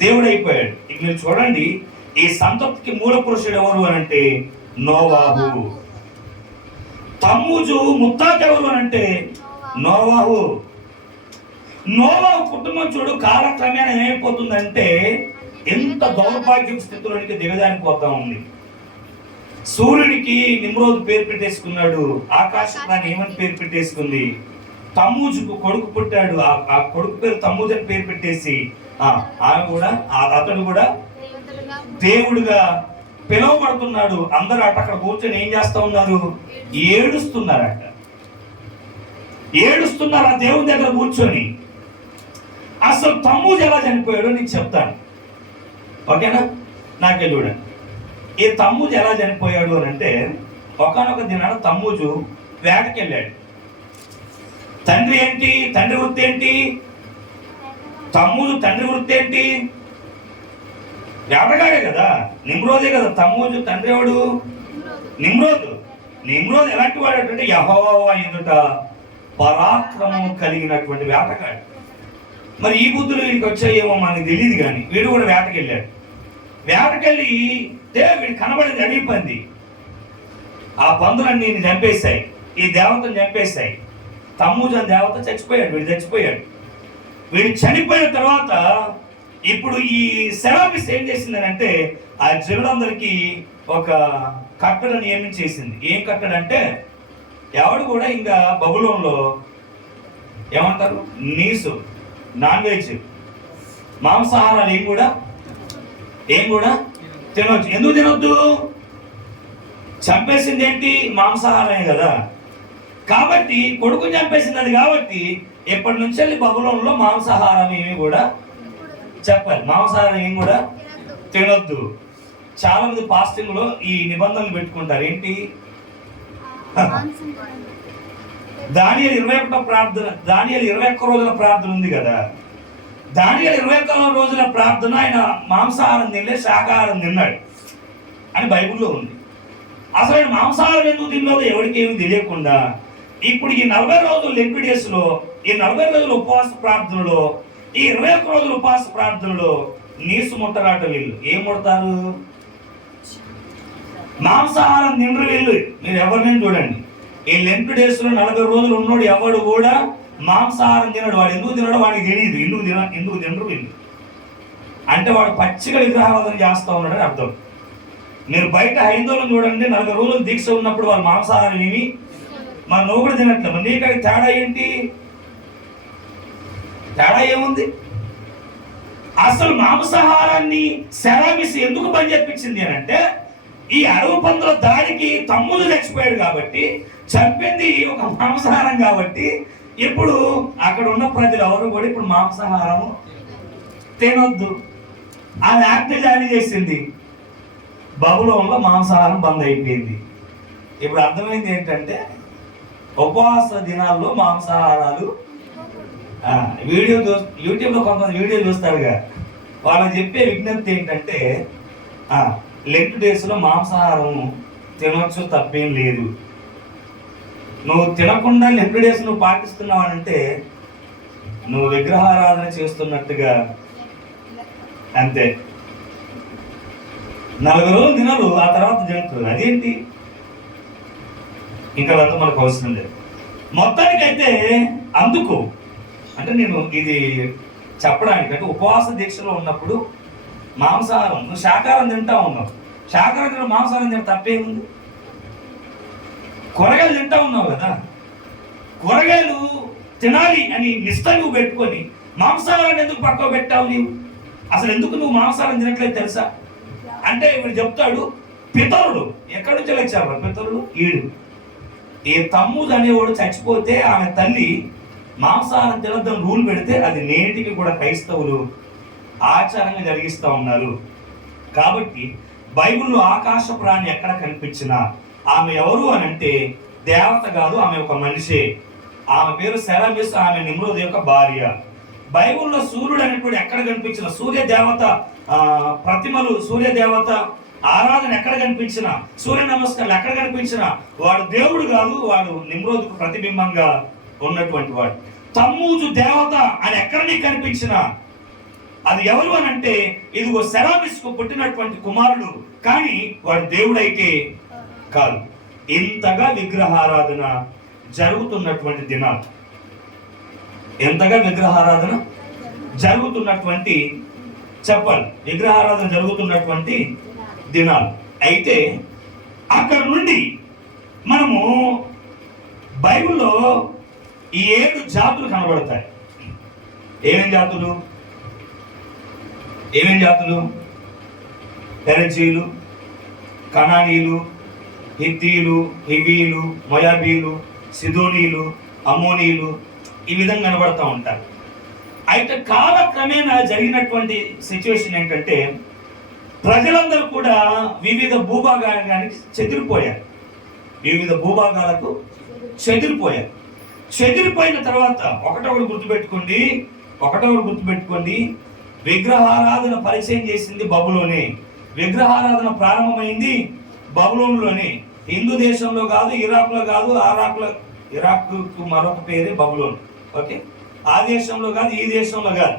దేవుడు అయిపోయాడు. ఇక మీరు చూడండి, ఈ సంతతికి మూల పురుషుడు ఎవరు అని అంటే నోవాహు. తమ్మూజు ముత్తాత ఎవరు అని అంటే నోవాహు. నోవాహు కుటుంబం చూడు కాలక్రమేణా ఏమైపోతుందంటే ఎంత దౌర్భాగ్య స్థితిలోనికి దిగజారిపోతా ఉంది. సూర్యుడికి నిమ్రోదు పేరు పెట్టేసుకున్నాడు, ఆకాశాన్ని ఏమని పేరు పెట్టేసుకుంది. తమ్మూజుకు కొడుకు పుట్టాడు, ఆ కొడుకు పేరు తమ్మూజు అని పేరు పెట్టేసి ఆమె కూడా అతడు కూడా దేవుడుగా పిలువబడుతున్నాడు. అందరూ అక్కడ కూర్చొని ఏం చేస్తా ఉన్నారు? ఏడుస్తున్నారట. ఏడుస్తున్నారు ఆ దేవుని దగ్గర కూర్చొని. అసలు తమ్మూజు ఎలా చనిపోయాడో నీకు చెప్తాను. ఓకేనా? నాకే చూడండి, ఈ తమ్మూజు ఎలా చనిపోయాడు అని అంటే ఒకనొక దినాన తమ్మూజు వేటకి వెళ్ళాడు. తండ్రి ఏంటి? తండ్రి వృత్తి ఏంటి? తమ్మూజు తండ్రి వృత్తి ఏంటి? వేటగాడే కదా, నిమ్రోదే కదా. తమ్మూజు తండ్రి ఎవడు? నిమ్రోదు. నిమ్రోదు ఎలాంటి వాడు అంటే యెహోవా ఎదుట పరాక్రమం కలిగినటువంటి వేటగాడు. మరి ఈ బుద్ధులు వీడికి వచ్చాయేమో మనకు తెలియదు, కానీ వీడు కూడా వేటకి వెళ్ళాడు. వేటకెళ్ళి వీడు కనబడింది అడవి పంది. ఆ పందులన్నీ చంపేశాయి, ఈ దేవతను చంపేశాయి. తమ్మూజు అనే దేవత చచ్చిపోయాడు, వీడు చచ్చిపోయాడు. వీడు చనిపోయిన తర్వాత ఇప్పుడు ఈ సెరాపిస్ ఏం చేసిందని అంటే ఆ జనులందరికీ ఒక కట్టడ నియమించేసింది. ఏం కట్టడ అంటే ఎవడు కూడా ఇంకా బబులోన్లో ఏమంటారు, నీసు, నాన్ వెజ్, మాంసాహారాలు ఏం కూడా తినొచ్చు. ఎందుకు తినొద్దు? చంపేసింది ఏంటి? మాంసాహారమే కదా. కాబట్టి కొడుకుని చంపేసింది అది. కాబట్టి ఎప్పటి నుంచి వెళ్ళి బబులోనులో మాంసాహారం ఏమి కూడా చెప్పాలి, మాంసాహారం ఏమి కూడా తినొద్దు. చాలా మంది ఫాస్టింగ్ లో ఈ నిబంధనలు పెట్టుకుంటారు. ఏంటి? దానియేలు 21 ప్రార్థన, దానియేలు 21 రోజుల ప్రార్థన ఉంది కదా. దానియేలు 21 రోజుల ప్రార్థన ఆయన మాంసాహారం తినలే, శాకాహారం తిన్నాడు అని బైబిల్లో ఉంది. అసలు ఆయన మాంసాహారం ఎందుకు తిన్నదో ఎవరికి ఏమి తెలియకుండా ఇప్పుడు ఈ 40 రోజులు లెంక్ డేస్ లో, ఈ 40 రోజుల ఉపవాస ప్రార్థనలో, ఈ 21 రోజుల ఉపవాస ప్రార్థనలో నీసు ముట్టరాట. వీళ్ళు ఏం ముడతారు? మాంసాహారం తినరు వీళ్ళు. మీరు ఎవరినైనా చూడండి, ఈ లెంక్ డేస్ లో 40 రోజులు ఉన్నోడు ఎవడు కూడా మాంసాహారం తినడు. వాడు ఎందుకు తినడో వాడికి తెలియదు. ఎందుకు తినరు వీళ్ళు అంటే వాడు పచ్చిగా విగ్రహారాధన చేస్తా ఉన్నాడని అర్థం. మీరు బయట హైందవులను చూడండి, 40 రోజులు దీక్ష ఉన్నప్పుడు వాళ్ళు మాంసాహారం ఏమి, మన నువ్వు కూడా తినట్లేదు. నీకు తేడా ఏంటి? తేడా ఏముంది? అసలు మాంసాహారాన్ని సెరామిస్ ఎందుకు బంద్ చేపించింది అని అంటే, ఈ అడవి పందుల దాడికి తమ్ముడు చచ్చిపోయాడు కాబట్టి, చంపింది ఒక మాంసాహారం కాబట్టి ఇప్పుడు అక్కడ ఉన్న ప్రజలు ఎవరు కూడా ఇప్పుడు మాంసాహారం తినొద్దు. ఆమె యాక్ట్ జారీ చేసింది. బబులోనులో మాంసాహారం బంద్ అయిపోయింది. ఇప్పుడు అర్థమైంది ఏంటంటే ఉపవాస దినాల్లో మాంసాహారాలు. యూట్యూబ్లో కొంతమంది వీడియో చూస్తారుగా, వాళ్ళకి చెప్పే విజ్ఞప్తి ఏంటంటే లెంట్ డేస్లో మాంసాహారం తినొచ్చు, తప్పేం లేదు. నువ్వు తినకుండా లెంట్ డేస్ నువ్వు పాటిస్తున్నావు అంటే నువ్వు విగ్రహారాధన చేస్తున్నట్టుగా అంతే. 40 రోజులు తినరు, ఆ తర్వాత తింటారు. అదేంటి? ఇంకా అంతా మనకు అవసరం లేదు. మొత్తానికైతే అందుకు అంటే నేను ఇది చెప్పడానికి, అంటే ఉపవాస దీక్షలో ఉన్నప్పుడు మాంసాహారం, నువ్వు శాకాహారం తింటా ఉన్నావు, శాకాహారం తిన మాంసాహారం తిన తప్పేముంది? కూరగాయలు తింటా ఉన్నావు కదా, కూరగాయలు తినాలి అని నిష్ట నువ్వు పెట్టుకొని మాంసాహారాన్ని ఎందుకు పక్కన పెట్టావు? నీవు అసలు ఎందుకు నువ్వు మాంసాహారం తినట్లేదు తెలుసా? అంటే ఇప్పుడు చెప్తాడు, పితరుడు ఎక్కడి నుంచి వచ్చారు? పితరుడు ఈడు. ఈ తమ్ముడు అనేవాడు చచ్చిపోతే ఆమె తల్లి మాంసాహారం తినద్దని రూల్ పెడితే అది నేటికి కూడా క్రైస్తవులు ఆచారంగా జరిగిస్తూ ఉన్నారు. కాబట్టి బైబిల్లో ఆకాశ ప్రాణి ఎక్కడ కనిపించినా ఆమె ఎవరు అని అంటే దేవత కాదు, ఆమె ఒక మనిషే. ఆమె పేరు సెరామిస్, ఆమె నిమ్రోద్ యొక్క భార్య. బైబిల్లో సూర్యుడు అనేటువంటి ఎక్కడ కనిపించిన, సూర్య దేవత ప్రతిమలు, సూర్య దేవత ఆరాధన ఎక్కడ కనిపించినా, సూర్య నమస్కారాలు ఎక్కడ కనిపించినా వాడు దేవుడు కాదు, వాడు నిమ్రోదుకు ప్రతిబింబంగా ఉన్నటువంటి వాడు. తమ్మూజు దేవత అని ఎక్కడ నీకు కనిపించినా అది ఎవరు అని అంటే ఇదిగో సెరామిస్ కు పుట్టినటువంటి కుమారుడు, కానీ వాడు దేవుడైతే కాదు. ఇంతగా విగ్రహారాధన జరుగుతున్నటువంటి దినాలు, ఎంతగా విగ్రహారాధన జరుగుతున్నటువంటి చెప్పాలి, విగ్రహారాధన జరుగుతున్నటువంటి దినాలు. అయితే అక్కడ నుండి మనము బైబిల్లో ఈ 7 జాతులు కనబడతాయి. ఏమేం జాతులు? పెరజీలు, కనానీలు, హిత్తీలు, హివీలు, మొయాబీలు, సిదోనీలు, అమోనీలు, ఈ విధంగా కనబడతా ఉంటారు. అయితే కాలక్రమేణా జరిగినటువంటి సిచ్యువేషన్ ఏంటంటే ప్రజలందరూ కూడా వివిధ భూభాగానికి చెదిరిపోయారు. చెదిరిపోయిన తర్వాత ఒకటొకటి గుర్తుపెట్టుకోండి, విగ్రహారాధన పరిచయం చేసింది బబులోనే. విగ్రహారాధన ప్రారంభమైంది బబులోనులోనే. హిందూ దేశంలో కాదు, ఇరాక్లో కాదు, ఇరాక్కు మరొక పేరే బబులోన్. ఓకే, ఆ దేశంలో కాదు, ఈ దేశంలో కాదు.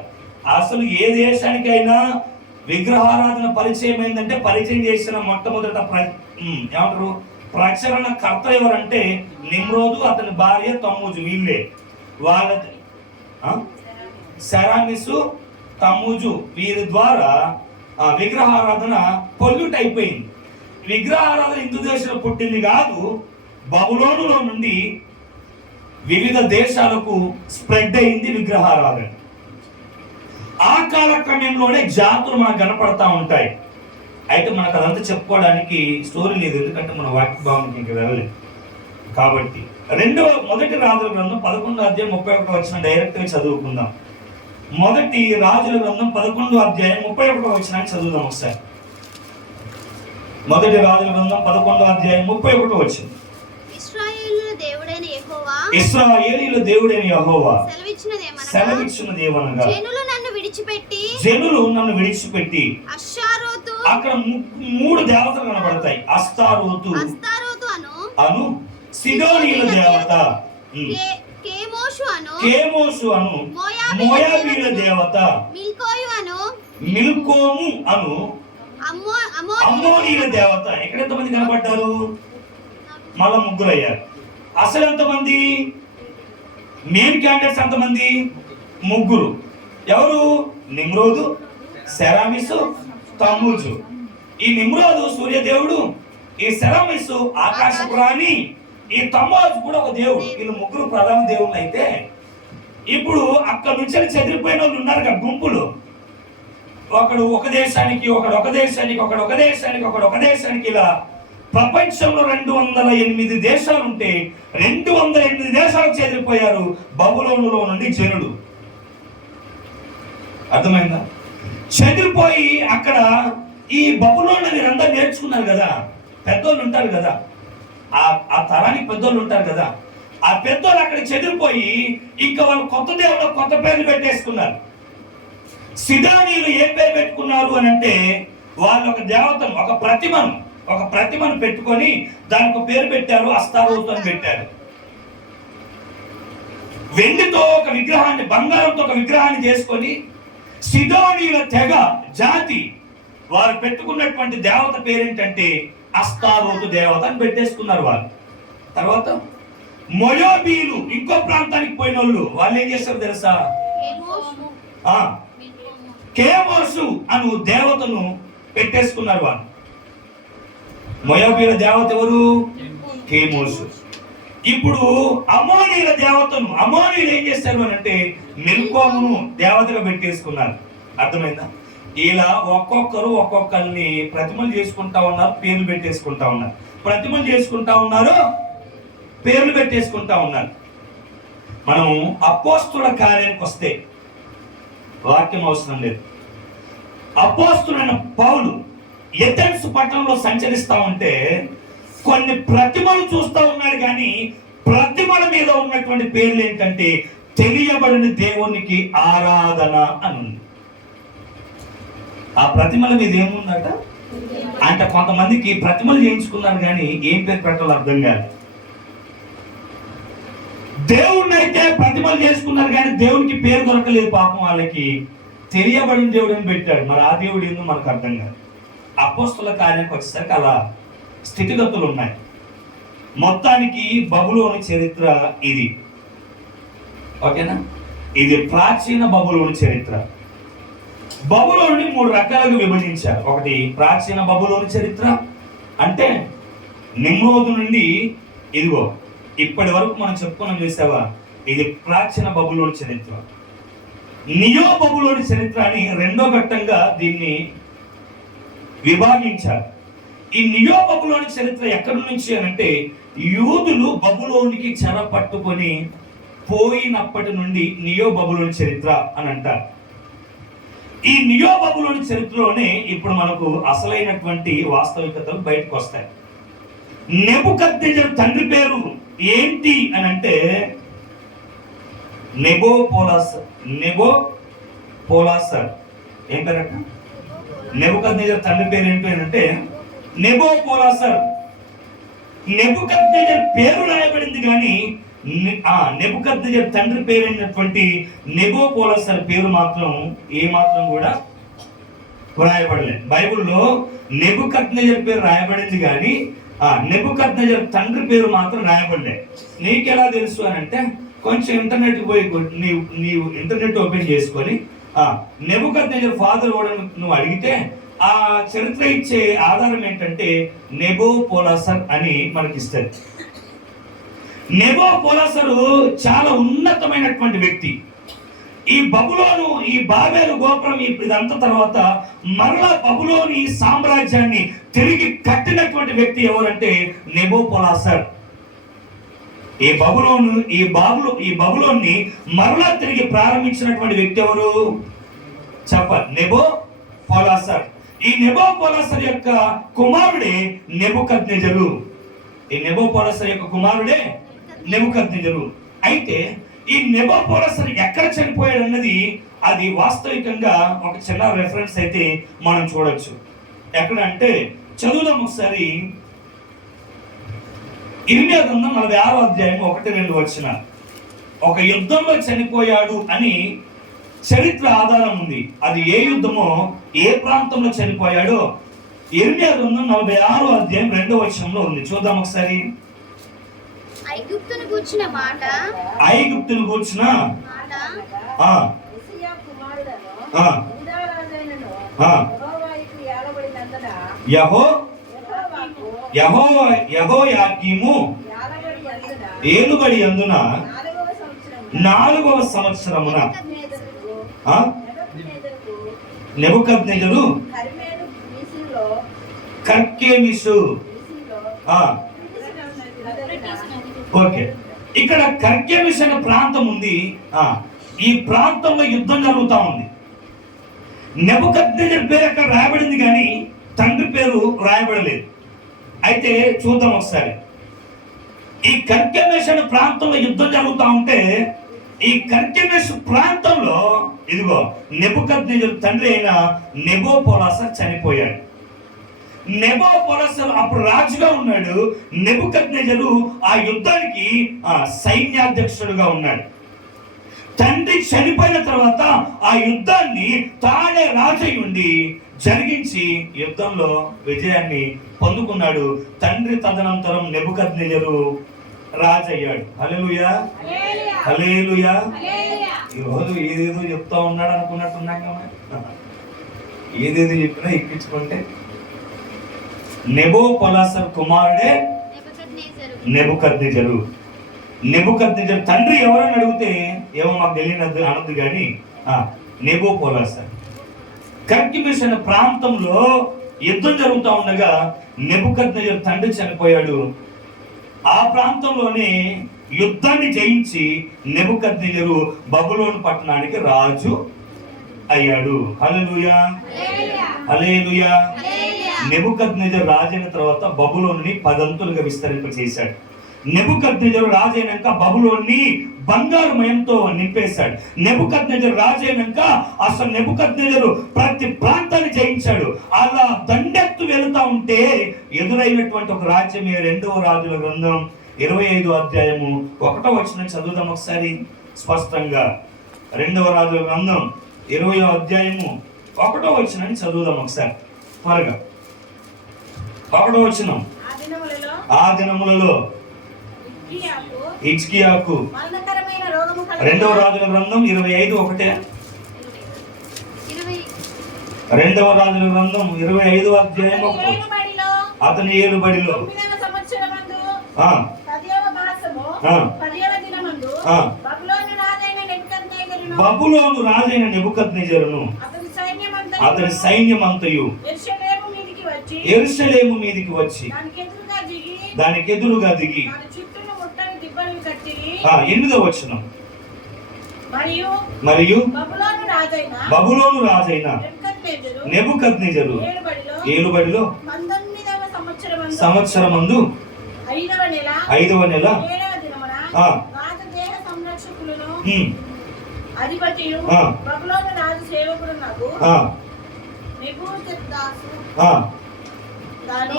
అసలు ఏ దేశానికైనా విగ్రహారాధన పరిచయం అయిందంటే పరిచయం చేసిన మొట్టమొదట ఏమంటారు ప్రచురణ కర్త ఎవరంటే నిమ్రోదు, అతని భార్య తమ్మూజు. వీళ్ళే వాళ్ళ సెరామిసు, తమ్మూజు, వీరి ద్వారా విగ్రహారాధన పొల్యూట్ అయిపోయింది. విగ్రహారాధన హిందూ దేశంలో పుట్టింది కాదు, బబులోనులో నుండి వివిధ దేశాలకు స్ప్రెడ్ అయింది విగ్రహారాధన. ఆ కాలక్రమంలోనే జాతులు మనకు కనపడతా ఉంటాయి. అయితే మనకు అదంతా చెప్పుకోవడానికి స్టోరీ లేదు, ఎందుకంటే మన వాక్య భావనకి ఇంక వెళ్ళలేదు కాబట్టి. మొదటి రాజుల గ్రంథం 11వ అధ్యాయం 31 వచనం డైరెక్ట్ గా చదువుకుందాం. మొదటి రాజుల గ్రంథం 11వ అధ్యాయం 31వ వచనాన్ని చదువుదాం ఒకసారి. మొదటి రాజుల గ్రంథం 11వ అధ్యాయం 31వ వచనం. ఇశ్రాయేలీయుల దేవుడైన యెహోవా ఇశ్రాయేలీయుల దేవుడైన యెహోవా సెలవిచ్చినదేమనగా జనులు నన్ను విడిచిపెట్టి అక్కడ 3 దేవతలు కనబడతాయి. అస్తారోతు అను సిదోనీయుల దేవత, కేమోషు అను మోయాబీయుల దేవత, మిల్కోము అను అమ్మోనీయుల దేవత. ఇక్కడ ఎంతమంది కనబడ్డారు? మళ్ళా 3 అయ్యారు. అసలు ఎంతమంది? మెయిన్ క్యాండిడేట్స్ ఎంతమంది? 3. ఎవరు? నిమ్రోదు, సెరామిసు, తమ్మూజు. ఈ నిమ్రోదు సూర్యదేవుడు, ఈ సెరామిసు ఆకాశపు రాణి, ఈ తమ్మూజు కూడా ఒక దేవుడు. వీళ్ళు 3 ప్రధాన దేవుళ్ళు. అయితే ఇప్పుడు అక్కడ నుంచి చెదిరిపోయిన వాళ్ళు ఉన్నారు కదా గుంపులు. ఒకడు ఒక దేశానికి, ఒకడు ఒక దేశానికి, ఒకడు ఒక దేశానికి, ఒకడు ఒక దేశానికి, ఇలా ప్రపంచంలో 208 దేశాలు ఉంటే 208 దేశాలకు చెదిరిపోయారు బబులోనులో నుండి జనులు. అర్థమైందా? చెదిరిపోయి అక్కడ ఈ బబులోను వీరందరూ నేర్చుకున్నారు కదా, పెద్దోళ్ళు ఉంటారు కదా, ఆ తరానికి పెద్దోళ్ళు ఉంటారు కదా, ఆ పెద్దోళ్ళు అక్కడ చెదిరిపోయి ఇంకా వాళ్ళు కొత్త దేవుడు కొత్త పేర్లు పెట్టేసుకున్నారు. సిదానీయులు ఏ పేరు పెట్టుకున్నారు అని అంటే, వాళ్ళు ఒక దేవతను, ఒక ప్రతిమను పెట్టుకొని దానికి పేరు పెట్టారు, అస్తారోతు అని పెట్టారు. వెండితో ఒక విగ్రహాన్ని, బంగారంతో ఒక విగ్రహాన్ని చేసుకొని సిదోనీయుల తెగ జాతి వారు పెట్టుకున్నటువంటి దేవత పేరేంటంటే అస్తారోతు దేవత అని పెట్టేసుకున్నారు వాళ్ళు. తర్వాత మొయోబీలు ఇంకో ప్రాంతానికి పోయిన వాళ్ళు ఏం చేస్తారు తెలుసా? కేమోసు అను దేవతను పెట్టేసుకున్నారు వాళ్ళు. మొయోబీల దేవత ఎవరు? కేమోసు. ఇప్పుడు అమోనీయుల దేవతను, అమోనీయులు ఏం చేస్తారు అని అంటే మిల్కోమును దేవతగా పెట్టేసుకున్నారు. అర్థమైందా? ఇలా ఒక్కొక్కరిని ప్రతిమలు చేసుకుంటా ఉన్నారు, పేర్లు పెట్టేసుకుంటా ఉన్నారు. ప్రతిమలు చేసుకుంటా ఉన్నారు, పేర్లు పెట్టేసుకుంటా ఉన్నారు. మనం అపోస్తుల కార్యానికి వస్తే వాక్యం అవసరం లేదు. అపోస్తులైన పౌలు ఎథెన్స్ పట్టణంలో సంచరిస్తా ఉంటే కొన్ని ప్రతిమలు చూస్తూ ఉన్నాడు, కానీ ప్రతిమల మీద ఉన్నటువంటి పేర్లు ఏంటంటే తెలియబడిన దేవునికి ఆరాధన అని ఉంది. ఆ ప్రతిమల మీద ఏముందట అంటే కొంతమందికి ప్రతిమలు చేయించుకున్నారు కానీ ఏం పేరు పెట్టాలో అర్థం కాదు. దేవుణ్ణి అయితే ప్రతిమలు చేసుకున్నారు కానీ దేవునికి పేరు దొరకలేదు. పాపం వాళ్ళకి తెలియబడిన దేవుడు అని పెట్టాడు. మరి ఆ దేవుడు ఏందో మనకు అర్థం కాదు. అపోస్తుల కార్యానికి వచ్చేసరికి అలా స్థితిగతులు ఉన్నాయి. మొత్తానికి బబులోని చరిత్ర ఇది. ఓకేనా? ఇది ప్రాచీన బబులోని చరిత్ర. బబులోని 3 రకాలుగా విభజించారు. ఒకటి ప్రాచీన బబులోని చరిత్ర, అంటే నిమ్రోదు నుండి ఇదిగో ఇప్పటి వరకు మనం చెప్పుకున్నాం, చేసావా, ఇది ప్రాచీన బబులోని చరిత్ర. నియో బబులోని చరిత్ర అని 2వ ఘట్టంగా దీన్ని విభాగించారు. ఈ నియో బబులోని చరిత్ర ఎక్కడి నుంచి అంటే యూదులు బబులోనికి చెర పట్టుకొని పోయినప్పటి నుండి నియో బబులోని చరిత్ర అని అంటారు. ఈ నియో బబులోని చరిత్రలోనే ఇప్పుడు మనకు అసలైనటువంటి వాస్తవికతలు బయటకు వస్తాయి. నెబుకద్నెజరు తండ్రి పేరు ఏంటి అని అంటే నెబోపోలాసర్. ఏం పేరట? నెబుకద్నెజరు తండ్రి పేరు ఏంటి అని అంటే నెబోపోలాసర్. నెబుకద్నెజరు పేరు రాయబడింది కానీ నెబుకద్నెజరు తండ్రి పేరు అయినటువంటి నెబోపోలాసర్ పేరు మాత్రం ఏమాత్రం కూడా రాయబడలేదు. బైబిల్లో నెబుకద్నెజరు పేరు రాయబడింది కానీ నెబుకద్నెజరు తండ్రి పేరు మాత్రం రాయబడలేదు. నీకెలా తెలుసు అని అంటే కొంచెం ఇంటర్నెట్ పోయి నీవు ఇంటర్నెట్ ఓపెన్ చేసుకొని నెబుకద్నెజరు ఫాదర్ ఓడని నువ్వు అడిగితే ఆ చరిత్ర ఇచ్చే ఆధారం ఏంటంటే నెబోపోలాసర్ అని మనకి ఇస్తుంది. నెబోపొలసరు చాలా ఉన్నతమైనటువంటి వ్యక్తి. ఈ బబులోను, ఈ బాబేలు గోపురం ఇదంతా తర్వాత మరలా బబులోని సామ్రాజ్యాన్ని తిరిగి కట్టినటువంటి వ్యక్తి ఎవరంటే నెబోపొలసర్. ఈ బబులోన్ని మరలా తిరిగి ప్రారంభించినటువంటి వ్యక్తి ఎవరు చెప్పాలి? నెబోపొలసర్. ఈ నెబోపొలసర్ యొక్క కుమారుడే నెబుకద్నెజరు. ఈ నెబోపొలసర్ యొక్క కుమారుడే నెబుకద్నెజరు. అయితే ఈ నెబోపొలసర్ ఎక్కడ చనిపోయాడు అన్నది అది వాస్తవికంగా ఒక చిన్న రెఫరెన్స్ అయితే మనం చూడొచ్చు. ఎక్కడ అంటే చదువుదాం ఒకసారి. ఇర్మియా గ్రంథం 46వ అధ్యాయం 1-2 వచనాలు. ఒక యుద్ధంలో చనిపోయాడు అని చరిత్ర ఆధారం ఉంది. అది ఏ యుద్ధమో, ఏ ప్రాంతంలో చనిపోయాడో ఇర్మియా గ్రంథం 46వ అధ్యాయం 2వ వచనంలో ఉంది. చూద్దాం ఒకసారి. ఐగుప్తును గూర్చిన మాట యోషీయా కుమారుడను ఆ యూదా రాజైనను ఆ యెహోవాకు ఏలబడినందున యెహోయాకీము ఏలుబడి అందున 4వ సంవత్సరమున నెబుకద్నెజరు కర్కెమిషు. ఓకే, ఇక్కడ కర్కెమిష్ అనే ప్రాంతం ఉంది. ఈ ప్రాంతంలో యుద్ధం జరుగుతూ ఉంది. నెబుకద్నెజరు పేరు అక్కడ రాయబడింది కానీ తండ్రి పేరు రాయబడలేదు. అయితే చూద్దాం ఒకసారి. ఈ కర్కెమిష్ అనే ప్రాంతంలో యుద్ధం జరుగుతూ ఉంటే ఈ కర్కెమిష్ ప్రాంతంలో ఇదిగో నెబుకద్నెజరు తండ్రి అయిన నెబోపొలసర్ చనిపోయాడు. నెబోపొలసర్ అప్పుడు రాజుగా ఉన్నాడు. నెబుకద్నెజరు ఆ యుద్ధానికి సైన్యాధ్యక్షుడుగా ఉన్నాడు. తండ్రి చనిపోయిన తర్వాత ఆ యుద్ధాన్ని తానే రాజై ఉండి జరిగించి యుద్ధంలో విజయాన్ని పొందుకున్నాడు. తండ్రి తదనంతరం నెబుకద్నెజరు రాజయ్యాడు. హల్లెలూయా, హల్లెలూయా. ఈరోజు ఏదేదో చెప్తా ఉన్నాడు అనుకున్నట్టున్నాం కదా. ఏదేదో చెప్పినా ఎక్కించుకుంటే నెబోపొలసర్ కుమారుడే నెబుకద్నెజరు. నెబుకద్నెజరు తండ్రి ఎవరని అడిగితే ఏమో మాకు తెలియనద్దు అనద్దు కానీ నెబోపొలసర్. కర్కెమిష్ అనే ప్రాంతంలో యుద్ధం జరుగుతూ ఉండగా నెబుకద్నెజరు తండ్రి చనిపోయాడు. ఆ ప్రాంతంలోనే యుద్ధాన్ని జయించి నెబుకద్నెజరు బబులోను పట్టణానికి రాజు అయ్యాడు. హల్లెలూయా, హల్లెలూయా. నెబుకద్నెజరు రాజైన తర్వాత బబులోనుని 10 అంతులుగా విస్తరింపచేశాడు. నెబుకద్నెజరు రాజైనాక బబులోన్ని బంగారుమయంతో నింపేశాడు. నెబుకద్నెజరు రాజైనాక అసలు నెబుకద్నెజరు ప్రతి ప్రాంతాన్ని జయించాడు. అలా దండెత్తు వెళుతూ ఉంటే ఎదురైనటువంటి ఒక రాజ్యమే 2వ రాజుల గ్రంథం 25వ అధ్యాయము 1వ వచనం చదువుదాం ఒకసారి స్పష్టంగా. 2వ రాజుల గ్రంథం 20వ అధ్యాయము 1వ వచనాన్ని చదువుదాం ఒకసారి త్వరగా. 1వ వచనం. ఆ దినములలో హిజ్కియాకు 2వ రాజుల గ్రంథం 25:1. 2వ రాజుల గ్రంథం 25వ అధ్యాయం అతని ఏలుబడిలో బబులోను రాజైన నెబుకద్నెజరును అతని సైన్యమంతయు యెరూషలేము మీదికి వచ్చి దానికి ఎదురుగా దిగి 8వ వచనం. మరియు బబులోను రాజైన నెబుకద్నెజరు ఏలుబడిలో 19వ సంవత్సరమందు 5వ నెల రాజదేహ సంరక్షకులను అధిపతియు బబులోను రాజు సేవకుడునగు నెబూకద్నెజరు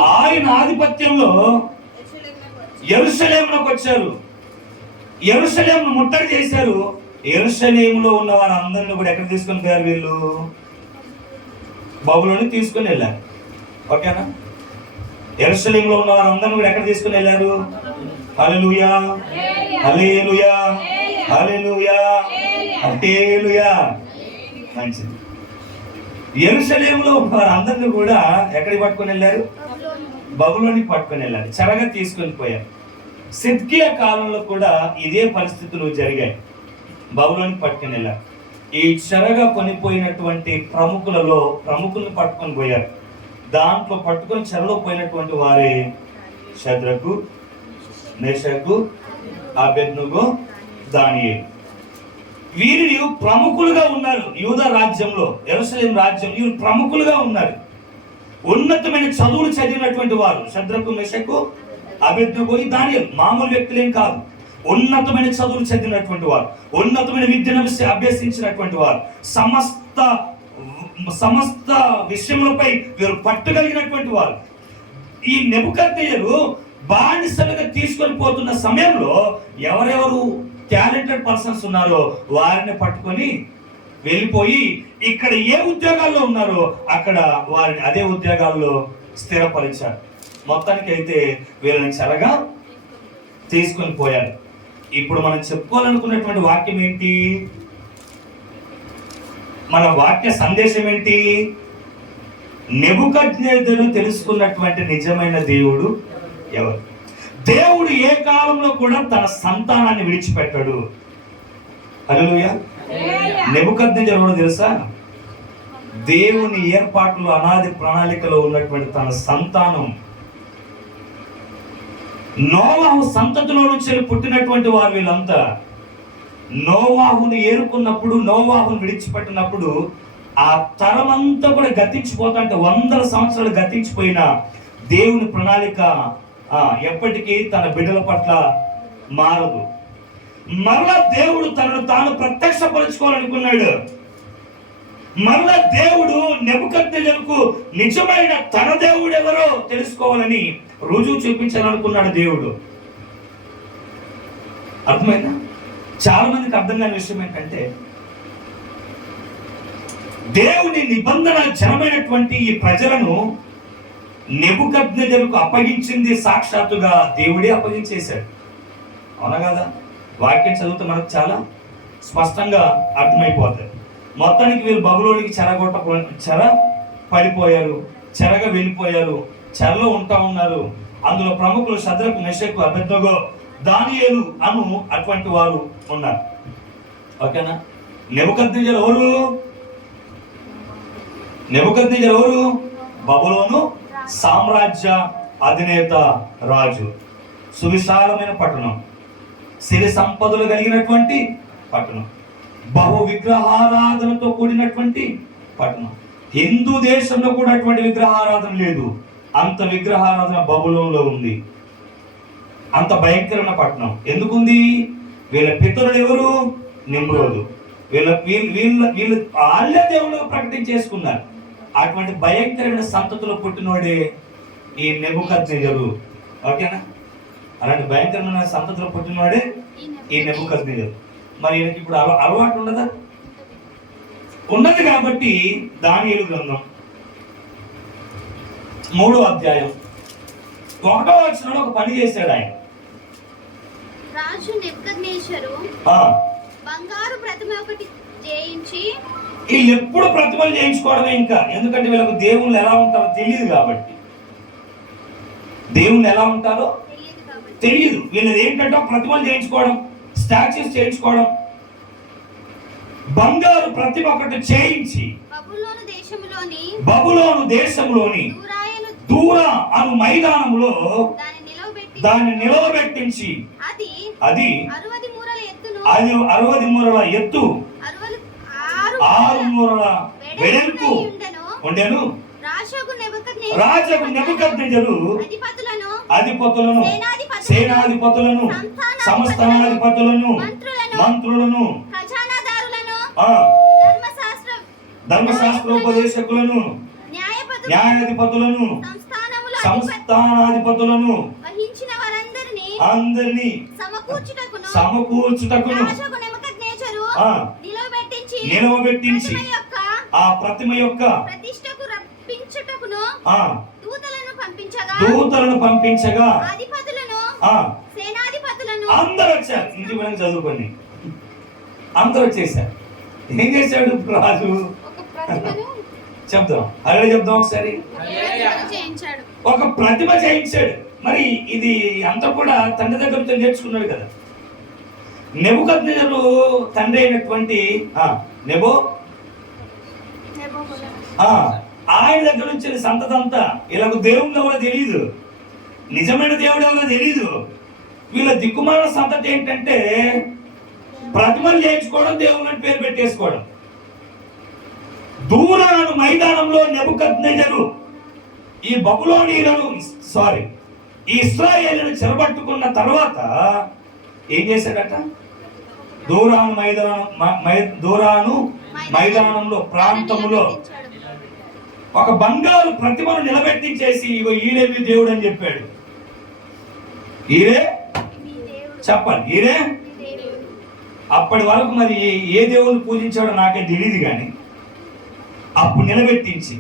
ఆయన ఆధిపత్యంలో యెరూషలేములోకి వచ్చారు. యెరూషలేమును ముట్టడి చేశారు. యెరూషలేములో ఉన్న వారందరినీ కూడా ఎక్కడ తీసుకొని పోయారు? వీళ్ళు బబులోని తీసుకొని వెళ్ళారు. ఓకేనా? యెరూషలేములో ఉన్న వారందరినీ కూడా ఎక్కడ తీసుకొని వెళ్ళారు? హల్లెలూయా, హల్లెలూయా, హల్లెలూయా, హల్లెలూయా. మంచిది. యెరూషలేములో ఉన్న వారందరినీ కూడా ఎక్కడికి పట్టుకొని వెళ్ళారు? బబులోనికి పట్టుకొని వెళ్ళారు. చెరగా తీసుకొని పోయారు. సిద్కియా కాలంలో కూడా ఇదే పరిస్థితులు జరిగాయి. బబులోని పట్టుకుని ఈ చెరగా కొనిపోయినటువంటి ప్రముఖులను పట్టుకొని పోయారు. దాంట్లో పట్టుకొని చెరలో పోయినటువంటి వారే షద్రకు, మేషకు, అబేద్నెగో, దానియేలు. వీరిని ప్రముఖులుగా ఉన్నారు. యూదా రాజ్యంలో, యెరూషలేం రాజ్యం, వీరు ప్రముఖులుగా ఉన్నారు. ఉన్నతమైన చదువులు చదివినటువంటి వారు షద్రకు, మేషకు, అబేద్నెగో, దానియేలు మామూలు వ్యక్తులేం కాదు. ఉన్నతమైన చదువులు చదివినటువంటి వారు, ఉన్నతమైన విద్యను అభ్యసించినటువంటి వారు, సమస్త విషయములపై వీరు పట్టుగలిగినటువంటి వారు. ఈ నెబుకద్నెజరు బానిసలుగా తీసుకొని పోతున్న సమయంలో ఎవరెవరు టాలెంటెడ్ పర్సన్స్ ఉన్నారో వారిని పట్టుకొని వెళ్ళిపోయి ఇక్కడ ఏ ఉద్యోగాల్లో ఉన్నారో అక్కడ వారిని అదే ఉద్యోగాల్లో స్థిరపరిచారు. మొత్తానికి అయితే వీళ్ళని చెరగా తీసుకొని పోయారు. ఇప్పుడు మనం చెప్పుకోవాలనుకున్నటువంటి వాక్యం ఏంటి? మన వాక్య సందేశం ఏంటి? నెబుకద్నెజరు తెలుసుకున్నటువంటి నిజమైన దేవుడు ఎవరు? దేవుడు ఏ కాలంలో కూడా తన సంతానాన్ని విడిచిపెట్టాడు. హల్లెలూయా. నెబుకద్నెజరు ఎవరో తెలుసా? దేవుని ఏర్పాటులో అనాది ప్రణాళికలో ఉన్నటువంటి తన సంతానం. నోవాహు సంతతిలో నుంచి పుట్టినటువంటి వారు వీళ్ళంతా. నోవాహుని ఏరుకున్నప్పుడు, నోవాహుని విడిచిపెట్టినప్పుడు ఆ తరమంతా కూడా గతించిపోతుంటే 100 సంవత్సరాలు గతించిపోయిన దేవుని ప్రణాళిక ఎప్పటికీ తన బిడ్డల పట్ల మారదు. మరలా దేవుడు తనను తాను ప్రత్యక్షపరచుకోవాలనుకున్నాడు. మరలా దేవుడు నెబుకద్నెజరుకు నిజమైన తన దేవుడు ఎవరో తెలుసుకోవాలని రుజువు చూపించాలనుకున్నాడు దేవుడు. అర్థమైందా? చాలా మందికి అర్థం కాని విషయం ఏంటంటే, దేవుని నిబంధన జనమైనటువంటి ఈ ప్రజలను నెబుకద్నెజరుకు అప్పగించింది సాక్షాత్తుగా దేవుడే అప్పగించేశాడు. అవునా కదా? వాక్యం చదివితే మనకు చాలా స్పష్టంగా అర్థమైపోతుంది. మొత్తానికి వీళ్ళు బబులోనికి చెర పడిపోయారు, చెరగా వెళ్ళిపోయారు, చెరలో ఉంటా ఉన్నారు. అందులో ప్రముఖులు షద్రకు, మెషకు, అబేద్నెగో, దానియేలు అను అటువంటి వారు ఉన్నారు. ఓకేనా? నెబుకద్నెజరు ఎవరు? నెబుకద్నెజరు ఎవరు? బబులోను సామ్రాజ్య అధినేత రాజు. సువిశాలమైన పట్టణం, సిరి సంపదలు కలిగినటువంటి పట్టణం, బహు విగ్రహారాధనతో కూడినటువంటి పట్టణం. హిందూ దేశంలో కూడా అటువంటి విగ్రహారాధన లేదు. అంత విగ్రహారాధన బబులోనులో ఉంది. అంత భయంకరమైన పట్టణం ఎందుకుంది? వీళ్ళ పితరులు ఎవరు? నిమ్రోదు. వీళ్ళు వాళ్ళే దేవుళ్ళు ప్రకటించేసుకున్నారు. అటువంటి భయంకరమైన సంతతిలో పుట్టినోడే ఈ నెబుకద్నెజరు. ఓకేనా? అలాంటి భయంకరమైన సంతతిలో పుట్టినోడే ఈ నెబుకద్నెజరు. మరి ఈయనకి ఇప్పుడు అలవాటు ఉండదా? ఉన్నది. కాబట్టి దానియేలు గ్రంథం 3వ అధ్యాయం 1వ వచనంలో ఒక పని చేశాడు ఆయన. రాజు నెబుకద్నెజరు బంగారు ప్రతిమ ఒకటి చేయించి, వీళ్ళు ఎప్పుడు ప్రతిమలు చేయించుకోవడమే. ఇంకా ఎందుకంటే వీళ్ళకు దేవుళ్ళు ఎలా ఉంటారో తెలియదు కాబట్టి. దేవుళ్ళు ఎలా ఉంటారో తెలియదు. వీళ్ళది ఏంటంటే ప్రతిమలు చేయించుకోవడం, స్టాచ్యూస్ చేయించుకోవడం. బంగారు ప్రతిమ ఒకటి చేయించి బబులోను దేశంలోని దూర అను మైదానములో దాన్ని నిలవబెట్టించి అది 60 మూరల ఎత్తు 6 మూరల వెడల్పు ఉండెను. రాజుకు నెబుకద్నెజరు అధిపతులను, సేనాధిపతులను, సంస్థానాధిపతులను, మంత్రులను, ధర్మశాస్త్రోపదేశకులను, న్యాయాధిపతులను, సంస్థానాధిపతులను అందరినీ సమకూర్చుటకును నిలవబెట్టించి ఆ ప్రతిమ యొక్క దూతలను పంపించగా అందరూ వచ్చారు. ఇంటి మనం చదువుకొని అందరూ వచ్చేసారు. ఏం చేశాడు రాజు? చెప్దాం, హల్లెలూయా చెప్దాం ఒకసారి. చేయించాడు, ఒక ప్రతిమ చేయించాడు. మరి ఇది అంతా కూడా తండ్రి దగ్గర నుంచి నేర్చుకున్నాడు కదా. నెబుకద్నెజరు తండ్రి అయినటువంటి నెబో ఆయన దగ్గర నుంచి సంతతంతా వీళ్ళకు దేవుడు ఎవరో తెలియదు, నిజమైన దేవుడు ఎవరో తెలియదు. వీళ్ళ దిక్కుమాల సంతతి ఏంటంటే ప్రతిమలు చేయించుకోవడం, దేవుని పేరు పెట్టేసుకోవడం. దూరాను మైదానంలో నెబుకద్నెజరు ఈ బబులోనీయులను ఈ ఇశ్రాయేలును చెరబట్టుకున్న తర్వాత ఏం చేశాడట? దూరాను మైదానంలో ప్రాంతంలో ఒక బంగారు ప్రతిమను నిలబెట్టించేసి ఇగో ఈడే మీ దేవుడు అని చెప్పాడు. ఈడే చెప్పాలి, ఈడే. అప్పటి వరకు మరి ఏ దేవుని పూజించాడో నాకే తెలియదు, కానీ అప్పుడు నిలబెట్టించి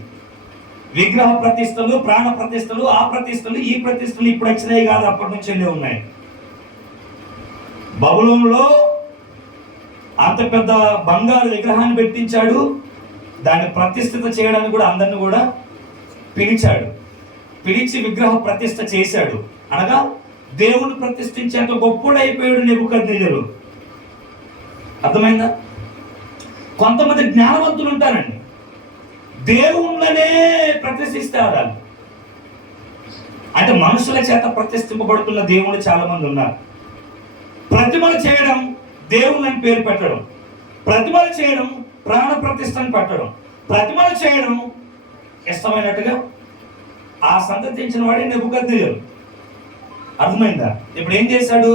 విగ్రహ ప్రతిష్టలు, ప్రాణ ప్రతిష్టలు, ఆ ప్రతిష్టలు, ఈ ప్రతిష్టలు ఇప్పుడు వచ్చినాయి కాదు, అప్పటి నుంచి వెళ్ళే ఉన్నాయి. బబులోనులో అంత పెద్ద బంగారు విగ్రహాన్ని పెట్టించాడు. దాన్ని ప్రతిష్ఠిత చేయడానికి కూడా అందరిని కూడా పిలిచి విగ్రహ ప్రతిష్ఠ చేశాడు. అనగా దేవుని ప్రతిష్ఠించేంత గొప్పడైపోయాడు నెబుకద్నెజరు. అర్థమైందా? కొంతమంది జ్ఞానవంతులు ఉంటారండి, దేవుళ్ళనే ప్రతిష్ఠిస్తారు. అంటే మనుషుల చేత ప్రతిష్ఠింపబడుతున్న దేవుళ్ళు చాలా మంది ఉన్నారు. ప్రతిమలు చేయడం, దేవుళ్ళని పేరు పెట్టడం, ప్రతిమలు చేయడం, ప్రాణ ప్రతిష్టను పెట్టడం, ప్రతిమలు చేయడం ఇష్టమైనట్టుగా ఆ సంతతించిన వాడే నెబుకద్నెజరు. అర్థమైందా? ఇప్పుడు ఏం చేశాడు?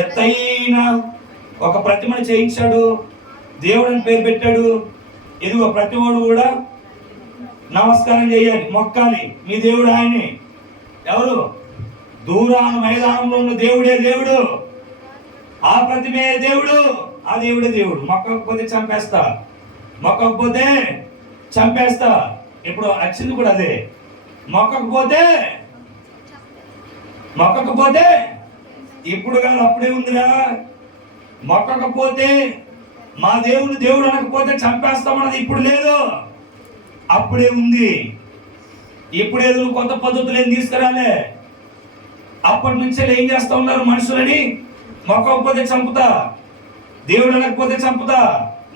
ఎత్తైన ఒక ప్రతిమను చేయించాడు, దేవుడిని పేరు పెట్టాడు. ఇదిగో ప్రతివాడు కూడా నమస్కారం చేయాలి, మొక్కాలి, మీ దేవుడు ఆయనే. ఎవరు? దూరాను మైదానంలో ఉన్న దేవుడే దేవుడు, ఆ ప్రతిమే దేవుడు, ఆ దేవుడే దేవుడు. మొక్కకపోతే చంపేస్తా, మొక్కకపోతే చంపేస్తా. ఇప్పుడు వచ్చింది కూడా అదే, మొక్కకపోతే ఇప్పుడు కాదు అప్పుడే ఉందిరా. మొక్కకపోతే మా దేవుడు అనకపోతే చంపేస్తామన్నది ఇప్పుడు లేదు, అప్పుడే ఉంది. ఇప్పుడేదో కొత్త పద్ధతులు ఏం తీసుకురాలే. అప్పటి నుంచే ఏం చేస్తా ఉన్నారు మనుషులని? మొక్కకపోతే చంపుతా, దేవుడు అనకపోతే చంపుతా.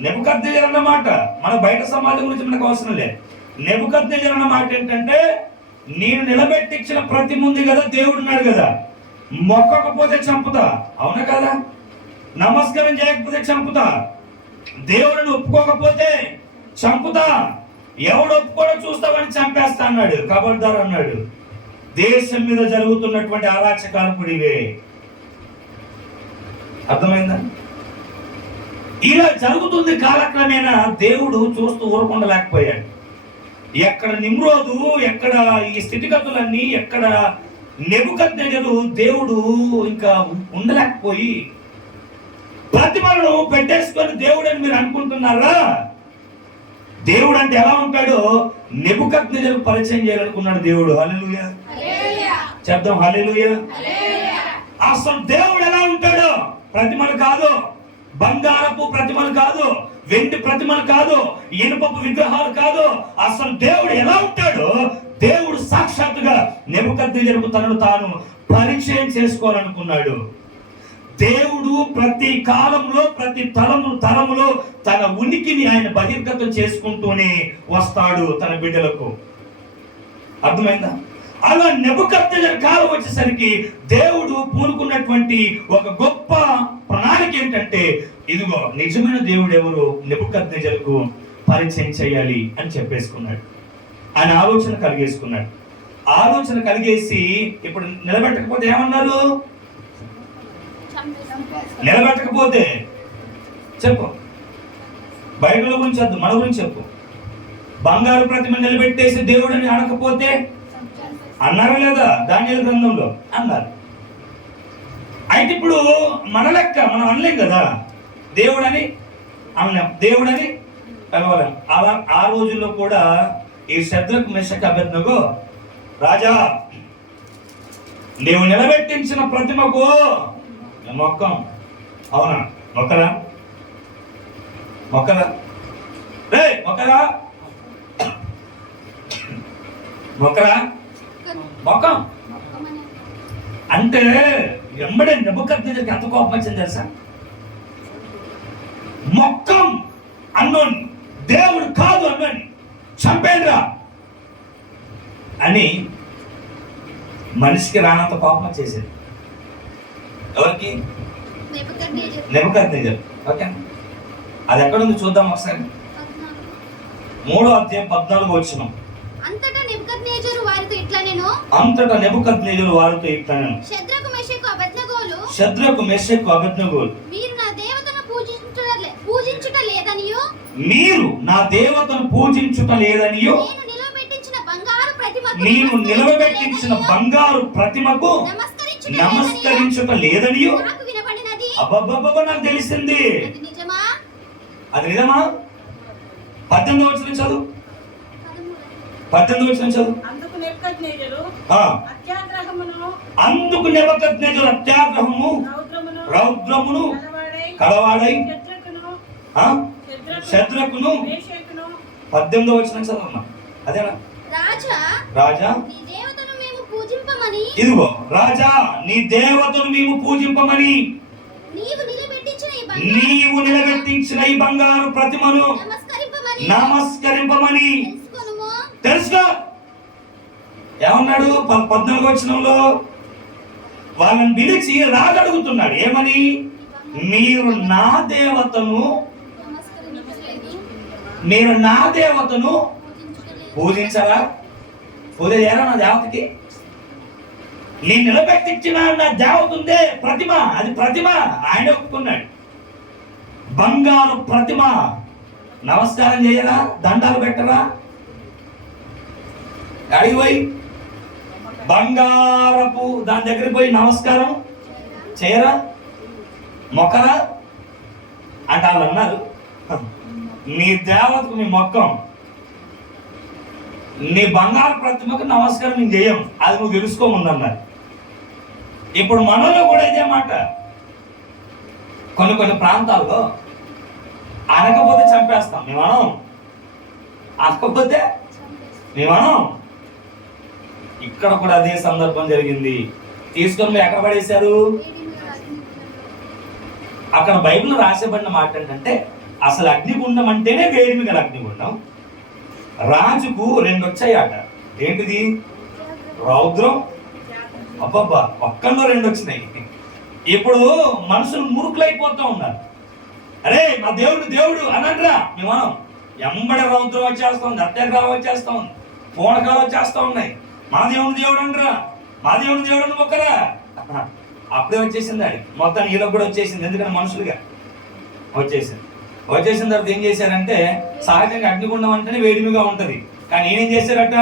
నెబుకద్నెజరు అన్నమాట మన బయట సమాజం గురించి మనకు అవసరం లేదు. నెబుకద్నెజరు అన్న మాట ఏంటంటే, నేను నిలబెట్టించిన ప్రతి ముందు కదా దేవుడు ఉన్నాడు కదా, మొక్కకపోతే చంపుతా. అవునా కదా? నమస్కారం చేయకపోతే చంపుతా, దేవుడిని ఒప్పుకోకపోతే చంపుతా, ఎవడు ఒప్పుకోడో చూస్తామని చంపేస్తా అన్నాడు. కబర్దార్ అన్నాడు. దేశం మీద జరుగుతున్నటువంటి అరాచకాలు కూడా ఇవే. అర్థమైందా? ఇలా జరుగుతుంది. కాలక్రమేణా దేవుడు చూస్తూ ఊరకుండలేకపోయాడు. ఎక్కడ నిమ్రోదు, ఎక్కడ ఈ స్థితిగతులన్నీ, ఎక్కడ నెబుకద్నెజరు, దేవుడు ఇంకా ఉండలేకపోయి ప్రతిమలను పెట్టేసుకొని దేవుడు అని మీరు అనుకుంటున్నారా? దేవుడు అంటే ఎలా ఉంటాడో నెబుకద్నెజరు పరిచయం చేయాలనుకున్నాడు దేవుడు. హల్లెలూయా చెప్దాం, హల్లెలూయా. అసలు దేవుడు ఎలా ఉంటాడో, ప్రతిమలు కాదు, బంగారపు ప్రతిమలు కాదు, వెండి ప్రతిమలు కాదు, ఇనుపపు విగ్రహాలు కాదు. అసలు దేవుడు ఎలా ఉంటాడో దేవుడు సాక్షాత్తుగా నెబుకద్నెజరుకు తనను తాను పరిచయం చేసుకోవాలనుకున్నాడు. దేవుడు ప్రతి కాలంలో, ప్రతి తరములో తన ఉనికిని ఆయన బహిర్గతం చేసుకుంటూనే వస్తాడు తన బిడ్డలకు. అర్థమైందా? అలా నెబుకద్నెజరు కాలం వచ్చేసరికి దేవుడు పూనుకున్నటువంటి ఒక గొప్ప ప్రణాళిక ఏంటంటే, ఇదిగో నిజమైన దేవుడు ఎవరు, నెబుకద్నెజరుకు పరిచయం చేయాలి అని చెప్పేసుకున్నాడు. ఆయన ఆలోచన కలిగేసుకున్నాడు. ఆలోచన కలిగేసి ఇప్పుడు నిలబెట్టకపోతే ఏమన్నారు? నిలబెట్టకపోతే చెప్పు, బైబిల్ గురించి వద్దు, మన గురించి చెప్పు. బంగారు ప్రతిమ నిలబెట్టేసి దేవుడిని అనకపోతే అన్నారా లేదా? దానియేలు గ్రంథంలో అన్నారు. అయితే ఇప్పుడు మన లెక్క మనం అనలేం కదా, దేవుడని అనలేం, దేవుడని పిలవలేం. అలా ఆ రోజుల్లో కూడా ఈ శద్రకు, మెషకు, అబేద్నెగో, రాజా నీవు నిలబెట్టించిన ప్రతిమకు మొక్కం. అవునా? మొక్కరా రే మొక్కరా మొక్కరా మొక్కం అంటే వెంబడే నెబుకద్నెజరుకి ఎంత కోపం వచ్చింది తెలుసా? మొక్కం అన్నోని, దేవుడు కాదు అన్నోని చంపేంద్రా అని మనిషికి రానంత కోపం వచ్చేసింది. ఎవరికి? నెబుకద్నెజరు. ఓకే, అది ఎక్కడుంది చూద్దాం ఒకసారి. 3వ అధ్యాయం 14వ వచనం. అంతటా నెబుకద్నెజరు వారితో ఇట్లనెను, షద్రకు మెషకు అబేద్నెగోలు మీరు నా దేవతను పూజించుట లేదనియో నేను నిలవబెట్టించిన బంగారు ప్రతిమకు నమస్కరించుట లేదనియో అబ్బబ్బబ్బ నాకు తెలిసింది. అది నిజమా? 18వ వచనం చదువు. 18వ వచనం చదువు. అందుకు నెబుకద్నెజరు అత్యాగ్రహము రౌద్రమును కలవాడై శద్రకును 18వ వచనం చదువు. అదేనా? రాజా ఇదిగో రాజా నీ దేవతను మేము పూజింపమని నీవు నిలబెట్టించిన ఈ బంగారు ప్రతిమను నమస్కరింపమని తెలుసుకో. ఏమన్నాడు? 14వ వచనంలో వాళ్ళని పిలిచి రాగడుగుతున్నాడు. ఏమని? మీరు నా దేవతను పూజించరా? పూజేయరా నా దేవతకి? నేను నిలబెట్టించిన నా దేవత ఉందే ప్రతిమ, అది ప్రతిమ. ఆయన ఒప్పుకున్నాడు. బంగారు ప్రతిమ నమస్కారం చేయరా? దండాలు పెట్టరా? అడిగిపోయి బంగారపు దాని దగ్గరికి పోయి నమస్కారం చేయరా? మొక్కరా అంటే వాళ్ళు అన్నారు, నీ దేవతకు నీ మొక్కం, నీ బంగారు ప్రతిమకు నమస్కారం నేను చేయం, అది నువ్వు తెలుసుకోముందన్నారు. ఇప్పుడు మనలో కూడా ఇదే మాట. కొన్ని ప్రాంతాల్లో అనకపోతే చంపేస్తాం మేమనం, అనకపోతే మేమనం. ఇక్కడ కూడా అదే సందర్భం జరిగింది. తీసుకొని ఎక్కడ పడేశారు? అక్కడ బైబిల్లో రాసేబడిన మాట ఏంటంటే అసలు అగ్నిగుండం అంటేనే వేడిమి గల అగ్నిగుండం. రాజుకు 2 వచ్చాయట. ఏంటిది? రౌద్రం. అబ్బబ్బా, ఒక్కల్లో 2 వచ్చినాయి. ఇప్పుడు మనుషులు మురుకులైపోతూ ఉన్నారు. అరే మా దేవుడు అనండ్రా మేమనం. ఎంబడ రౌద్రం వచ్చేస్తుంది, అత్యాగ్రహం వచ్చేస్తుంది, పూనకాలు వచ్చేస్తూ ఉన్నాయి. మా దేవుడు అనరా, మా దేవుడు మొక్కరా. అప్పుడే వచ్చేసింది ఆడి మొత్తం. ఈలోకి కూడా వచ్చేసింది. ఎందుకంటే మనుషులుగా వచ్చేసిన తర్వాత ఏం చేశారంటే, సహజంగా అగ్నిగుండం అంటేనే వేడిమిగా ఉంటది, కానీ ఈయనేం చేశారట?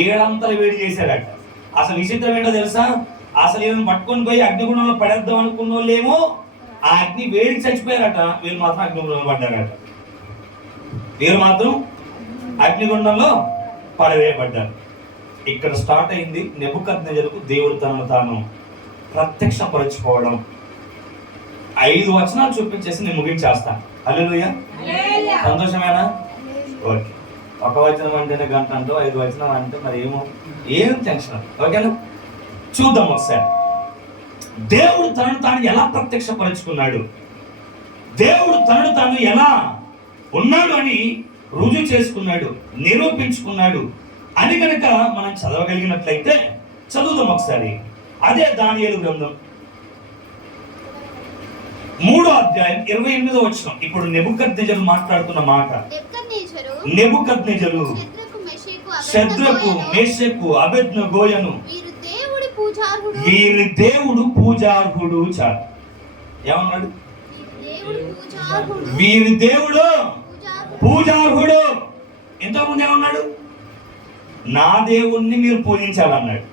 7 అంతలు వేడి చేశారట. అసలు విచిత్రం ఏంటో తెలుసా? అసలు ఈయన పట్టుకొని పోయి అగ్నిగుండంలో పడేద్దాం అనుకున్న వాళ్ళేమో ఆ అగ్ని వేడి చచ్చిపోయారట. వీళ్ళు మాత్రం అగ్నిగుండంలో పడ్డారట. వీళ్ళు మాత్రం అగ్నిగుండంలో పడవేయబడ్డారు. ఇక్కడ స్టార్ట్ అయింది నెబుకద్నెజరుకు దేవుడు తనను తాను ప్రత్యక్షపరచుకోవడం. 5 వచనాలు చూపించేసి నేను ముగించేస్తాను. హల్లెలూయా. సంతోషమేనా? ఓకే. 1 వచనం అంటేనే గంట అంటూ 5 వచనం అంటే మరి ఏం టెన్షన్. ఓకేనా? చూద్దాం ఒకసారి. దేవుడు తనను తాను ఎలా ప్రత్యక్షపరచుకున్నాడు, దేవుడు తనను తాను ఎలా ఉన్నాడు అని రుజువు చేసుకున్నాడు, నిరూపించుకున్నాడు అని కనుక మనం చదవగలిగినట్లయితే చదువుదాం ఒకసారి. అదే దానియేలు గ్రంథం 3వ అధ్యాయం 28వ వచనం. ఇప్పుడు నెబుకద్నెజరు మాట్లాడుతున్న మాట. నెబుకద్నెజరు షద్రకు మెషకు అబేద్నెగోయను వీరి దేవుడు పూజార్హుడు. చాలు. ఏమన్నాడు? వీరి దేవుడు పూజార్హుడు. ఇంతకుముందు ఏమన్నాడు? నా దేవుణ్ణి మీరు పూజించాలన్నాడు.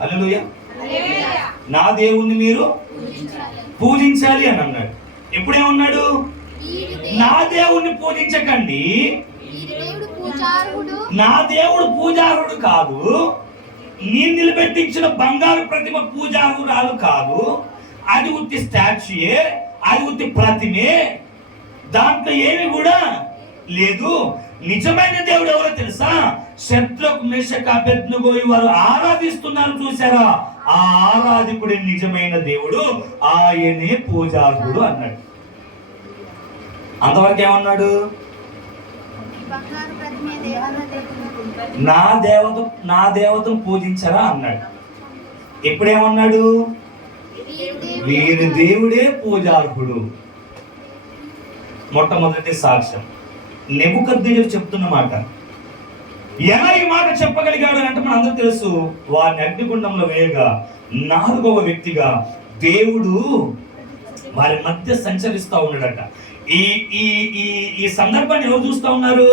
హల్లెలూయా. నా దేవుణ్ణి మీరు పూజించాలి అని అన్నాడు. ఎప్పుడేమన్నాడు? నా దేవుణ్ణి పూజించకండి, నా దేవుడు పూజారుడు కాదు, నేను నిలబెట్టించిన బంగారు ప్రతిమ పూజారురాలు కాదు, అది ఉత్తి స్టాచ్యూయే, అది ఉత్తి ప్రతిమే, దాంట్లో ఏమి కూడా లేదు. నిజమైన దేవుడు ఎవరో తెలుసా? శద్రకు మేషకు అబేద్నెగో వారు ఆరాధిస్తున్నారు చూసారా, ఆ ఆరాధికుడే నిజమైన దేవుడు, ఆయనే పూజార్హుడు అన్నాడు. అంతవరకు ఏమన్నాడు? బంగారు ప్రతిమే దేవత నా దేవతను పూజించరా అన్నాడు. ఎప్పుడేమన్నాడు? వీరి దేవుడే పూజార్హుడు. మొట్టమొదటి సాక్ష్యం నెబుకద్నెజరు చెప్తున్న మాట. ఎలా ఈ మాట చెప్పగలిగాడు అంటే మన అందరూ తెలుసు, వారిని అగ్నిగుండంలో వేయగా 4వ వ్యక్తిగా దేవుడు వారి మధ్య సంచరిస్తూ ఉన్నాడట. ఈ ఈ ఈ ఈ సందర్భాన్ని ఎవరు చూస్తా ఉన్నారు?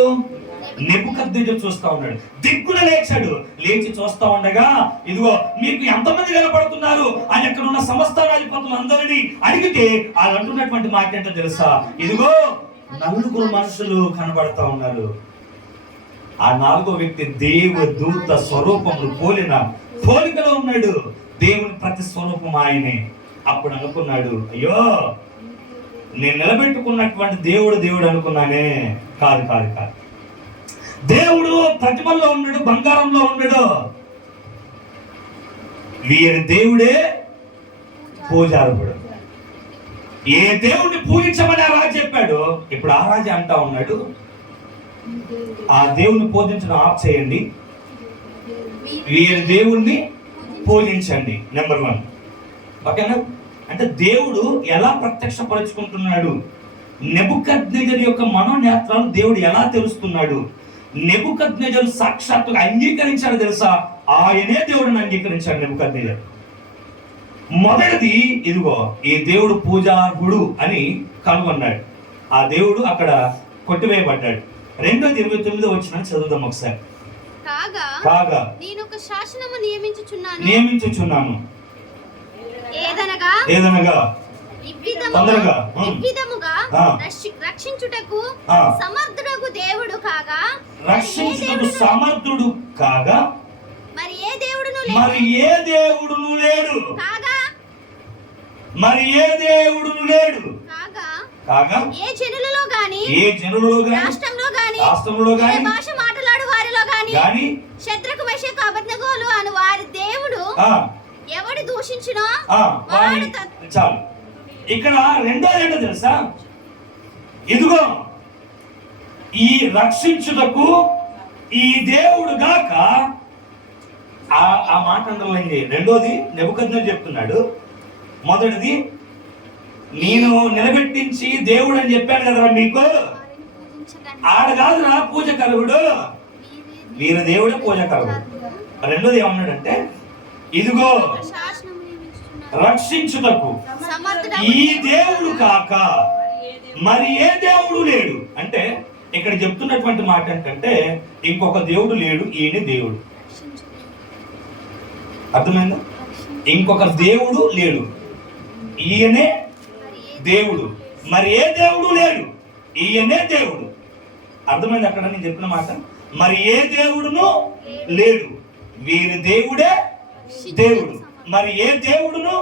నెబుకద్నెజరు చూస్తా ఉన్నాడు. దిక్కున లేచాడు. లేచి చూస్తా ఉండగా, ఇదిగో మీకు ఎంతమంది కనపడుతున్నారు అని అక్కడ ఉన్న సమస్త రాజపతులు అందరినీ అడిగితే వాళ్ళు అంటున్నటువంటి మాట ఏంటో తెలుసా? ఇదిగో 4 మనుషులు కనబడతా ఉన్నారు. ఆ 4వ వ్యక్తి దేవదూత స్వరూపములు పోలికలో ఉన్నాడు. దేవుని ప్రతి స్వరూపం ఆయనే. అప్పుడు అనుకున్నాడు, అయ్యో నేను నిలబెట్టుకున్నటువంటి దేవుడు అనుకున్నానే. కాదు కాదు కాదు, దేవుడు ప్రతిమల్లో ఉన్నాడు, బంగారంలో ఉన్నాడు. వీరి దేవుడే పూజార్హుడు. ఏ దేవుడిని పూజించమని ఆ రాజు చెప్పాడు, ఇప్పుడు ఆ రాజు అంటా ఉన్నాడు, ఆ దేవుణ్ణి పూజించడం ఆఫ్ చేయండి, వీరి దేవుణ్ణి పూజించండి. నెంబర్ 1. ఓకేనా? అంటే దేవుడు ఎలా ప్రత్యక్షపరుచుకుంటున్నాడు, నెబుకద్నెజరు యొక్క మనోనేత్రాలు దేవుడు ఎలా తెలుస్తున్నాడు. నెబుకద్నెజరు సాక్షాత్తుగా అంగీకరించాడు తెలుసా, ఆయనే దేవుడిని అంగీకరించాడు నెబుకద్నెజరు. మొదటిది ఇదిగో ఈ దేవుడు పూజార్హుడు అని కనుగొన్నాడు. ఆ దేవుడు అక్కడ కొట్టివేయబడ్డాడు. 2:29 వచ్చిన చదువుదాం ఒకసారి. కాగా నేను ఒక శాసనము నియమించుచున్నాను ఏదనగా తొందరగా రక్షించుటకు సమర్థుడగు దేవుడు కాగా సమర్థుడు కాగా మరి ఏ దేవుడును లేడు కాగా ఏ జనులలో గాని రాష్ట్రంలో గాని భాష మాట్లాడు వారిలో గాని శత్రుకు మెషకు అబేద్నెగోలు అని వారి దేవుడు ఎవడు దూషించినో చాలు. ఇక్కడ రెండోది ఏంటో తెలుసా, ఇదిగో ఈ రక్షించుటకు ఈ దేవుడు గాక ఆ మాట అండర్లైన్. రెండోది నెబుకద్నెజరు చెప్తున్నాడు. మొదటిది నేను నిలబెట్టించి దేవుడు అని చెప్పాను కదరా మీకు, ఆడ కాదురా పూజకరుడు, వీరి దేవుడే పూజకరుడు. రెండోది ఏమన్నాడంటే, ఇదిగో రక్షించుటకు ఈ దేవుడు కాక మరి ఏ దేవుడు లేడు. అంటే ఇక్కడ చెప్తున్నటువంటి మాట ఏంటంటే ఇంకొక దేవుడు లేడు, ఈయన దేవుడు. అర్థమైందా? ఇంకొక దేవుడు లేడు, ఈయనే దేవుడు. మరి ఏ దేవుడు లేడు, ఈయనే దేవుడు. అర్థమైంది అక్కడ నేను చెప్పిన మాట? మరి ఏ దేవుడును లేడు, వీరి దేవుడే దేవుడు. మరి ఏ దేవుడును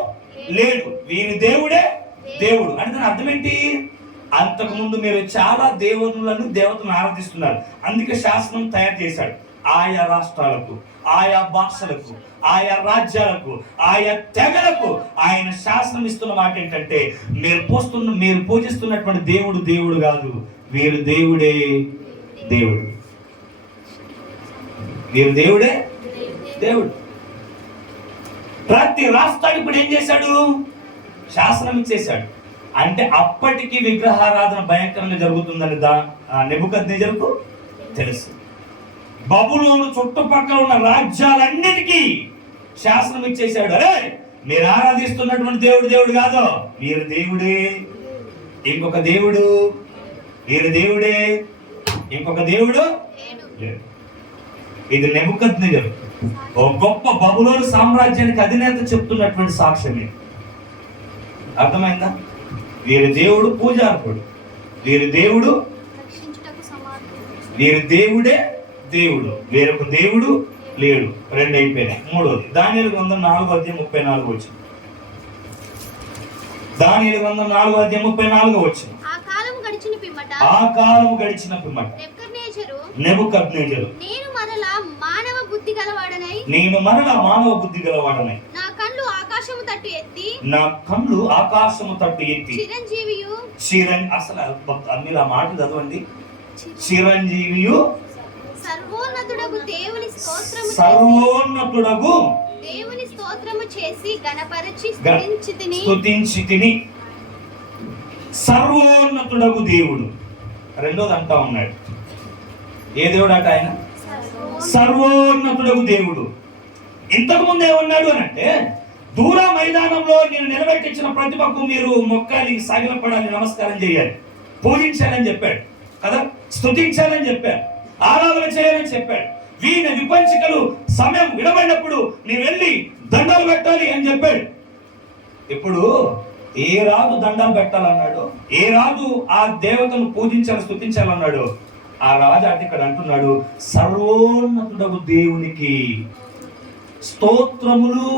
లేడు, వీరి దేవుడే దేవుడు. అంటే దాని అర్థం ఏంటి? అంతకుముందు మీరు చాలా దేవతలను ఆరాధిస్తున్నారు. అందుకే శాసనం తయారు చేశాడు. ఆయా రాష్ట్రాలకు, ఆయా భాషలకు, ఆయా రాజ్యాలకు, ఆయా తెగలకు ఆయన శాసనం ఇస్తున్న మాట ఏంటంటే మీరు పూజిస్తున్నటువంటి దేవుడు కాదు, వీరు దేవుడే దేవుడు. వీరు దేవుడే దేవుడు. ప్రతి రాష్ట్రానికి ఇప్పుడు ఏం చేశాడు? శాసనం ఇచ్చేశాడు. అంటే అప్పటికి విగ్రహారాధన భయంకరంగా జరుగుతుందని నెబుకద్నెజరుకు తెలుసు. బబులోను చుట్టుపక్కల ఉన్న రాజ్యాలన్నిటికీ శాసనం ఇచ్చేశాడు. అరే మీరు ఆరాధిస్తున్నటువంటి దేవుడు కాదు, వీరి దేవుడే. ఇంకొక దేవుడు, వీరి దేవుడే. ఇంకొక దేవుడు. ఇది నెబుకద్నెజరు, ఓ గొప్ప బబులోను సామ్రాజ్యానికి అధినేత చెప్తున్నటువంటి సాక్ష్యమే. అర్థమైందా? వీరి దేవుడు పూజార్హుడు, వీరి దేవుడు, వీరి దేవుడే దేవుడు, వేరొక దేవుడు లేడు. 2 అయిపోయినాయి. 3వది దానియేలు గ్రంథం 4:34 వచ్చింది. దానియేలు గ్రంథం 4:34 వచ్చింది. ఆ కాలం గడిచిన పిమ్మట నెబుకద్నెజరు నేను మరలా మానవ బుద్ధి గలవాడనై నేను మరలా మానవ బుద్ధి గలవాడనై నా కళ్ళు ఆకాశము తట్టు ఎత్తి నా కళ్ళు ఆకాశము తట్టు ఎత్తి చిరంజీవియు అసలు మీరు ఆ మాట చదవండి. చిరంజీవియు సర్వోన్నతుడగు దేవుని స్తోత్రము సర్వోన్నతుడగు దేవుని స్తోత్రము చేసి గణపరచి స్తుతించి తిని. సర్వోన్నతుడగు దేవుడు రెండోది అంటా ఉన్నాడు. ఏ దేవుడు అట ఆయన? సర్వోన్నతుడగు దేవుడు. ఇంతకు ముందు ఏమన్నాడు అని అంటే, దూర మైదానంలో నేను నిలబెట్టించిన ప్రతిభకు మీరు మొక్కాలి, సాగిలపడాలి, నమస్కారం చేయాలి, పూజించాలని చెప్పాడు కదా, స్తుతించాలని చెప్పాడు, ఆరాధన చేయాలని చెప్పాడు. వీణ విపంచికలు సమయం విడబడినప్పుడు నీ వెళ్ళి దండాలు పెట్టాలి అని చెప్పాడు. ఇప్పుడు ఏ రాజు దండాలు పెట్టాలన్నాడు, ఏ రాజు ఆ దేవతను పూజించాలి, స్తుతించాలన్నాడు, ఆ రాజు అంటే ఇక్కడ అంటున్నాడు, సర్వోన్నతుడగు దేవునికి స్తోత్రములు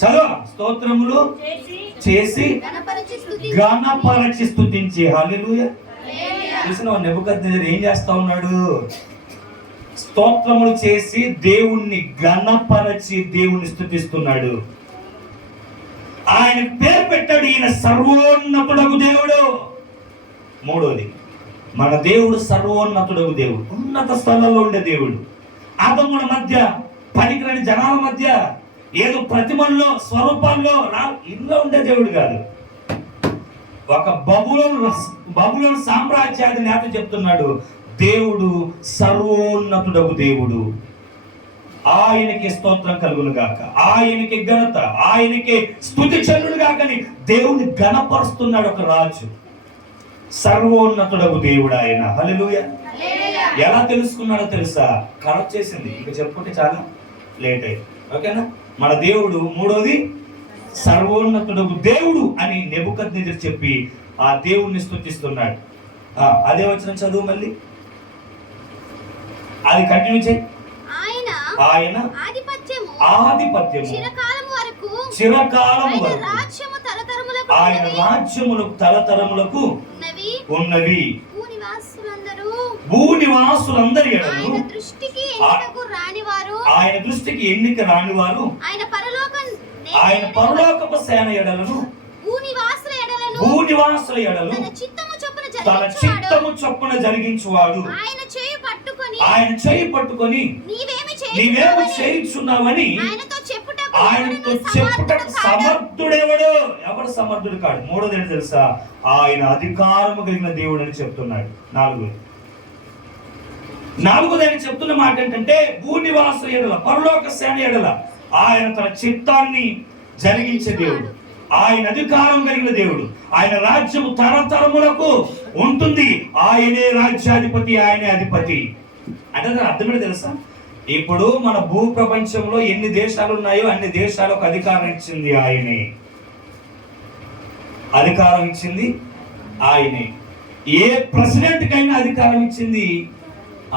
చదువు, స్తోత్రములు చేసి గణపరచి స్తుతించి. హల్లెలూయా. చూసిన నెబుకద్నెజరు ఏం చేస్తా ఉన్నాడు? స్తోత్రములు చేసి దేవుణ్ణి గణపరచి దేవుణ్ణి స్తుతిస్తున్నాడు. ఆయన పేరు పెట్టాడు, ఈయన సర్వోన్నతుడగు దేవుడు. మూడోది, మన దేవుడు సర్వోన్నతుడగు దేవుడు, ఉన్నత స్థలంలో ఉండే దేవుడు. ఆదముల మధ్య, పనికిరాని జనాల మధ్య, ఏదో ప్రతిమల్లో స్వరూపాల్లో ఇల్లు ఉండే దేవుడు కాదు. ఒక బబులోను సామ్రాజ్యాధినేత చెప్తున్నాడు, దేవుడు సర్వోన్నతుడగు దేవుడు, ఆయనకి స్తోత్రం కలుగును గాక, ఆయనకి ఘనత, ఆయనకి స్తుతి చెల్లును గాకని దేవుని గణపరుస్తున్నాడు ఒక రాజు. సర్వోన్నతుడగు దేవుడు ఆయన. హల్లెలూయా. ఎలా తెలుసుకున్నాడో తెలుసా? కరెక్ట్ చేసింది, ఇక చెప్పుకుంటే చాలా లేట్ అయ్యి. ఓకేనా? మన దేవుడు మూడోది సర్వోన్నతుడగు దేవుడు అని నెబుకద్నెజరు చెప్పి ఆ దేవుణ్ణి స్తుతిస్తున్నాడు. అదే వచ్చిన చదువు మళ్ళీ, అది కంటిన్యూ చేయి. ఆయన ఆధిపత్యము చిరకాలము వరకు ఆయన రాజ్యములు తరతరములకు ఉన్నవి. భూనివాసులందరి ఎడలు ఆయన దృష్టికి ఎన్నిక రానివారు ఆయన పరలోకపు సేన ఎడలను భూనివాసుల ఎడలు తన చిత్తము చొప్పున జరిగించువాడు. ఆయన చేయి పట్టుకొని నీవేమి చేయించున్నావని ఆయనతో చెప్పుటకు సమర్థుడెవడు? ఎవడు సమర్థుడు కాడు. మూడోది ఏంటి తెలుసా? ఆయన అధికారము కలిగిన దేవుడు అని చెప్తున్నాడు. నాలుగోది ఆయన చెప్తున్న మాట ఏంటంటే, భూనివాసుల ఎడల, పరలోక సేన ఎడల ఆయన తన చిత్తాన్ని జరిగించే దేవుడు, ఆయన అధికారం కలిగిన దేవుడు, ఆయన రాజ్యము తరతరములకు ఉంటుంది, ఆయనే రాజ్యాధిపతి, ఆయనే అధిపతి. అంటే దాని అర్థం ఏంటో తెలుసా? ఇప్పుడు మన భూ ప్రపంచంలో ఎన్ని దేశాలు ఉన్నాయో అన్ని దేశాలకు అధికారం ఇచ్చింది ఆయనే. అధికారం ఇచ్చింది ఆయనే. ఏ ప్రెసిడెంట్ కైనా అధికారం ఇచ్చింది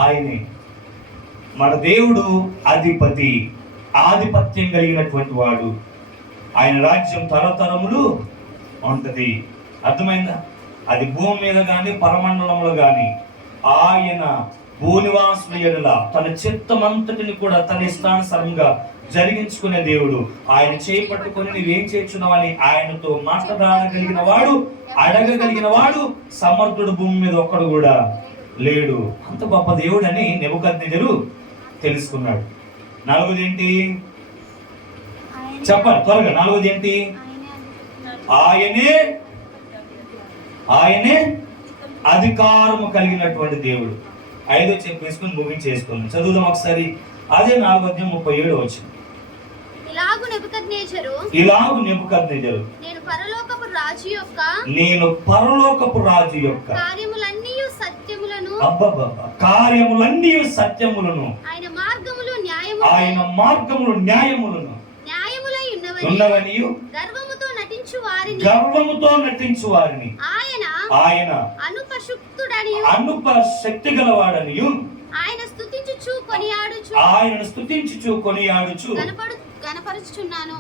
ఆయనే. మన దేవుడు అధిపతి, ఆధిపత్యం కలిగినటువంటి వాడు. ఆయన రాజ్యం తరతరములు ఉంటది. అర్థమైందా? అది భూమి మీద కానీ పరమండలంలో కానీ ఆయన భూనివాసుల ఎడల తన చిత్తమంతటిని కూడా తన ఇష్టానుసారంగా జరిగించుకునే దేవుడు. ఆయన చేపట్టుకొని నువ్వేం చేస్తున్నావని ఆయనతో మాట్లాడగలిగిన వాడు, అడగగలిగిన వాడు, సమర్థుడు భూమి మీద ఒక్కడు కూడా లేడు. అంత గొప్ప దేవుడు అని నెబుకద్నెజరు తెలుసుకున్నాడు. నాలుగోది ఏంటి చెప్పండి త్వరగా? నాలుగోది ఏంటి? ఆయనే అధికారము కలిగినటువంటి దేవుడు. ఐదో చెప్పేసుకుని ముగించేసుకున్నాం. చదువుదాం ఒకసారి. అదే 4:37 వచ్చింది. ఇలాగు నెబుకద్నెజరు నేను పరలోకపు రాజు యొక్క కార్యములన్నీ సత్యములను ఆయన మార్గములు న్యాయములను ఉన్నవనియు గర్వముతో నటించు వారిని ఆయన అనుపశక్తి గలవాడనియు ఆయనను స్తుతించుచు కొనియాడుచు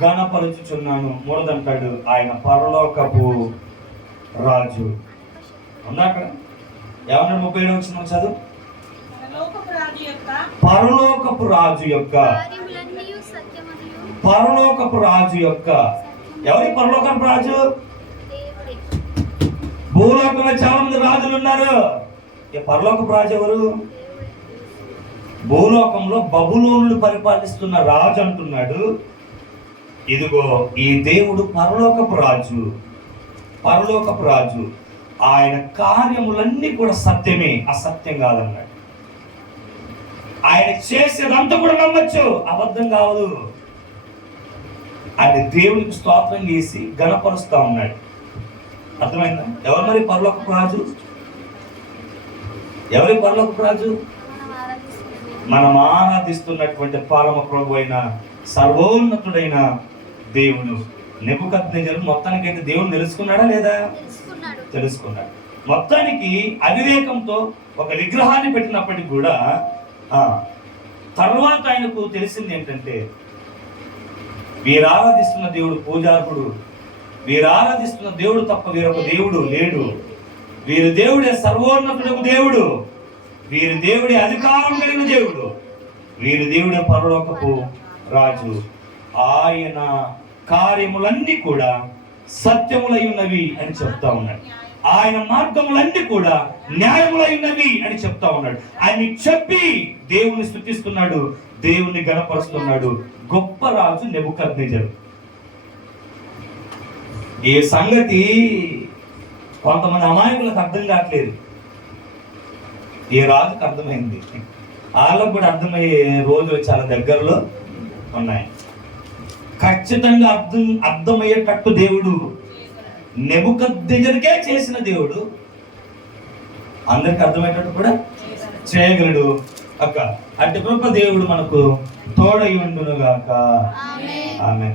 గణపరుచుచున్నాను. మూడదంటాడు ఆయన పరలోకపు రాజు. ఉన్నా అక్కడ ఏమన్నాడు? 37 వచ్చిన చదువు. రాజు యొక్క పరలోకపు రాజు యొక్క కార్యములన్నీయు సత్యమనియు పరలోకపు రాజు యొక్క ఎవరి పరలోకపు రాజు? దేవుడే. భూలోకంలో చాలా మంది రాజులు ఉన్నారు. ఈ పరలోకపు రాజు ఎవరు? భూలోకంలో బబులోనుడు పరిపాలిస్తున్న రాజు అంటున్నాడు. ఇదిగో ఈ దేవుడు పరలోకపు రాజు, పరలోకపు రాజు. ఆయన కార్యములన్నీ కూడా సత్యమే, అసత్యం కాదన్నాడు. ఆయన చేసేదంతా కూడా నమ్మచ్చు, అబద్ధం కాదు. ఆయన దేవునికి స్తోత్రం చేసి గణపరుస్తా ఉన్నాడు. అర్థమైందా? ఎవరు మరి పరలోకపు రాజు? ఎవరి పరలోకపు రాజు? మనం ఆరాధిస్తున్నటువంటి పరమ ప్రభు అయిన సర్వోన్నతుడైన దేవుడు. నెబుకద్నెజరు మొత్తానికైతే దేవుడు తెలుసుకున్నాడా లేదా? తెలుసుకున్నాడు. మొత్తానికి అవివేకంతో ఒక విగ్రహాన్ని పెట్టినప్పటికీ కూడా తర్వాత ఆయనకు తెలిసింది ఏంటంటే, వీరు ఆరాధిస్తున్న దేవుడు పూజార్హుడు, వీరు ఆరాధిస్తున్న దేవుడు తప్ప వేరొక దేవుడు లేడు, వీరి దేవుడే సర్వోన్నతుడకు దేవుడు, వీరి దేవుడే అధికారం కలిగిన దేవుడు, వీరి దేవుడే పరలోకపు రాజు. ఆయన కార్యములన్నీ కూడా సత్యములై ఉన్నవి అని చెప్తా ఉన్నాడు. ఆయన మార్గములన్నీ కూడా న్యాయములై ఉన్నవి అని చెప్తా ఉన్నాడు. ఆయన చెప్పి దేవుని స్తుతిస్తున్నాడు, దేవుని గణపరుస్తున్నాడు. గొప్ప రాజు నెబుకద్నెజరు. ఈ సంగతి కొంతమంది అమాయకులకు అర్థం కావట్లేదు. ఈ రాజుకు అర్థమైంది, వాళ్ళకు కూడా అర్థమయ్యే రోజులు చాలా దగ్గరలో ఉన్నాయి. ఖచ్చితంగా అర్థమయ్యేటట్టు దేవుడు నెబుకద్నెజరుకే చేసిన దేవుడు అందరికి అర్థమయ్యేటట్టు కూడా చేయగలడు. అక్క అట్టి కృప దేవుడు మనకు తోడై ఉండును గాక. ఆమేన్.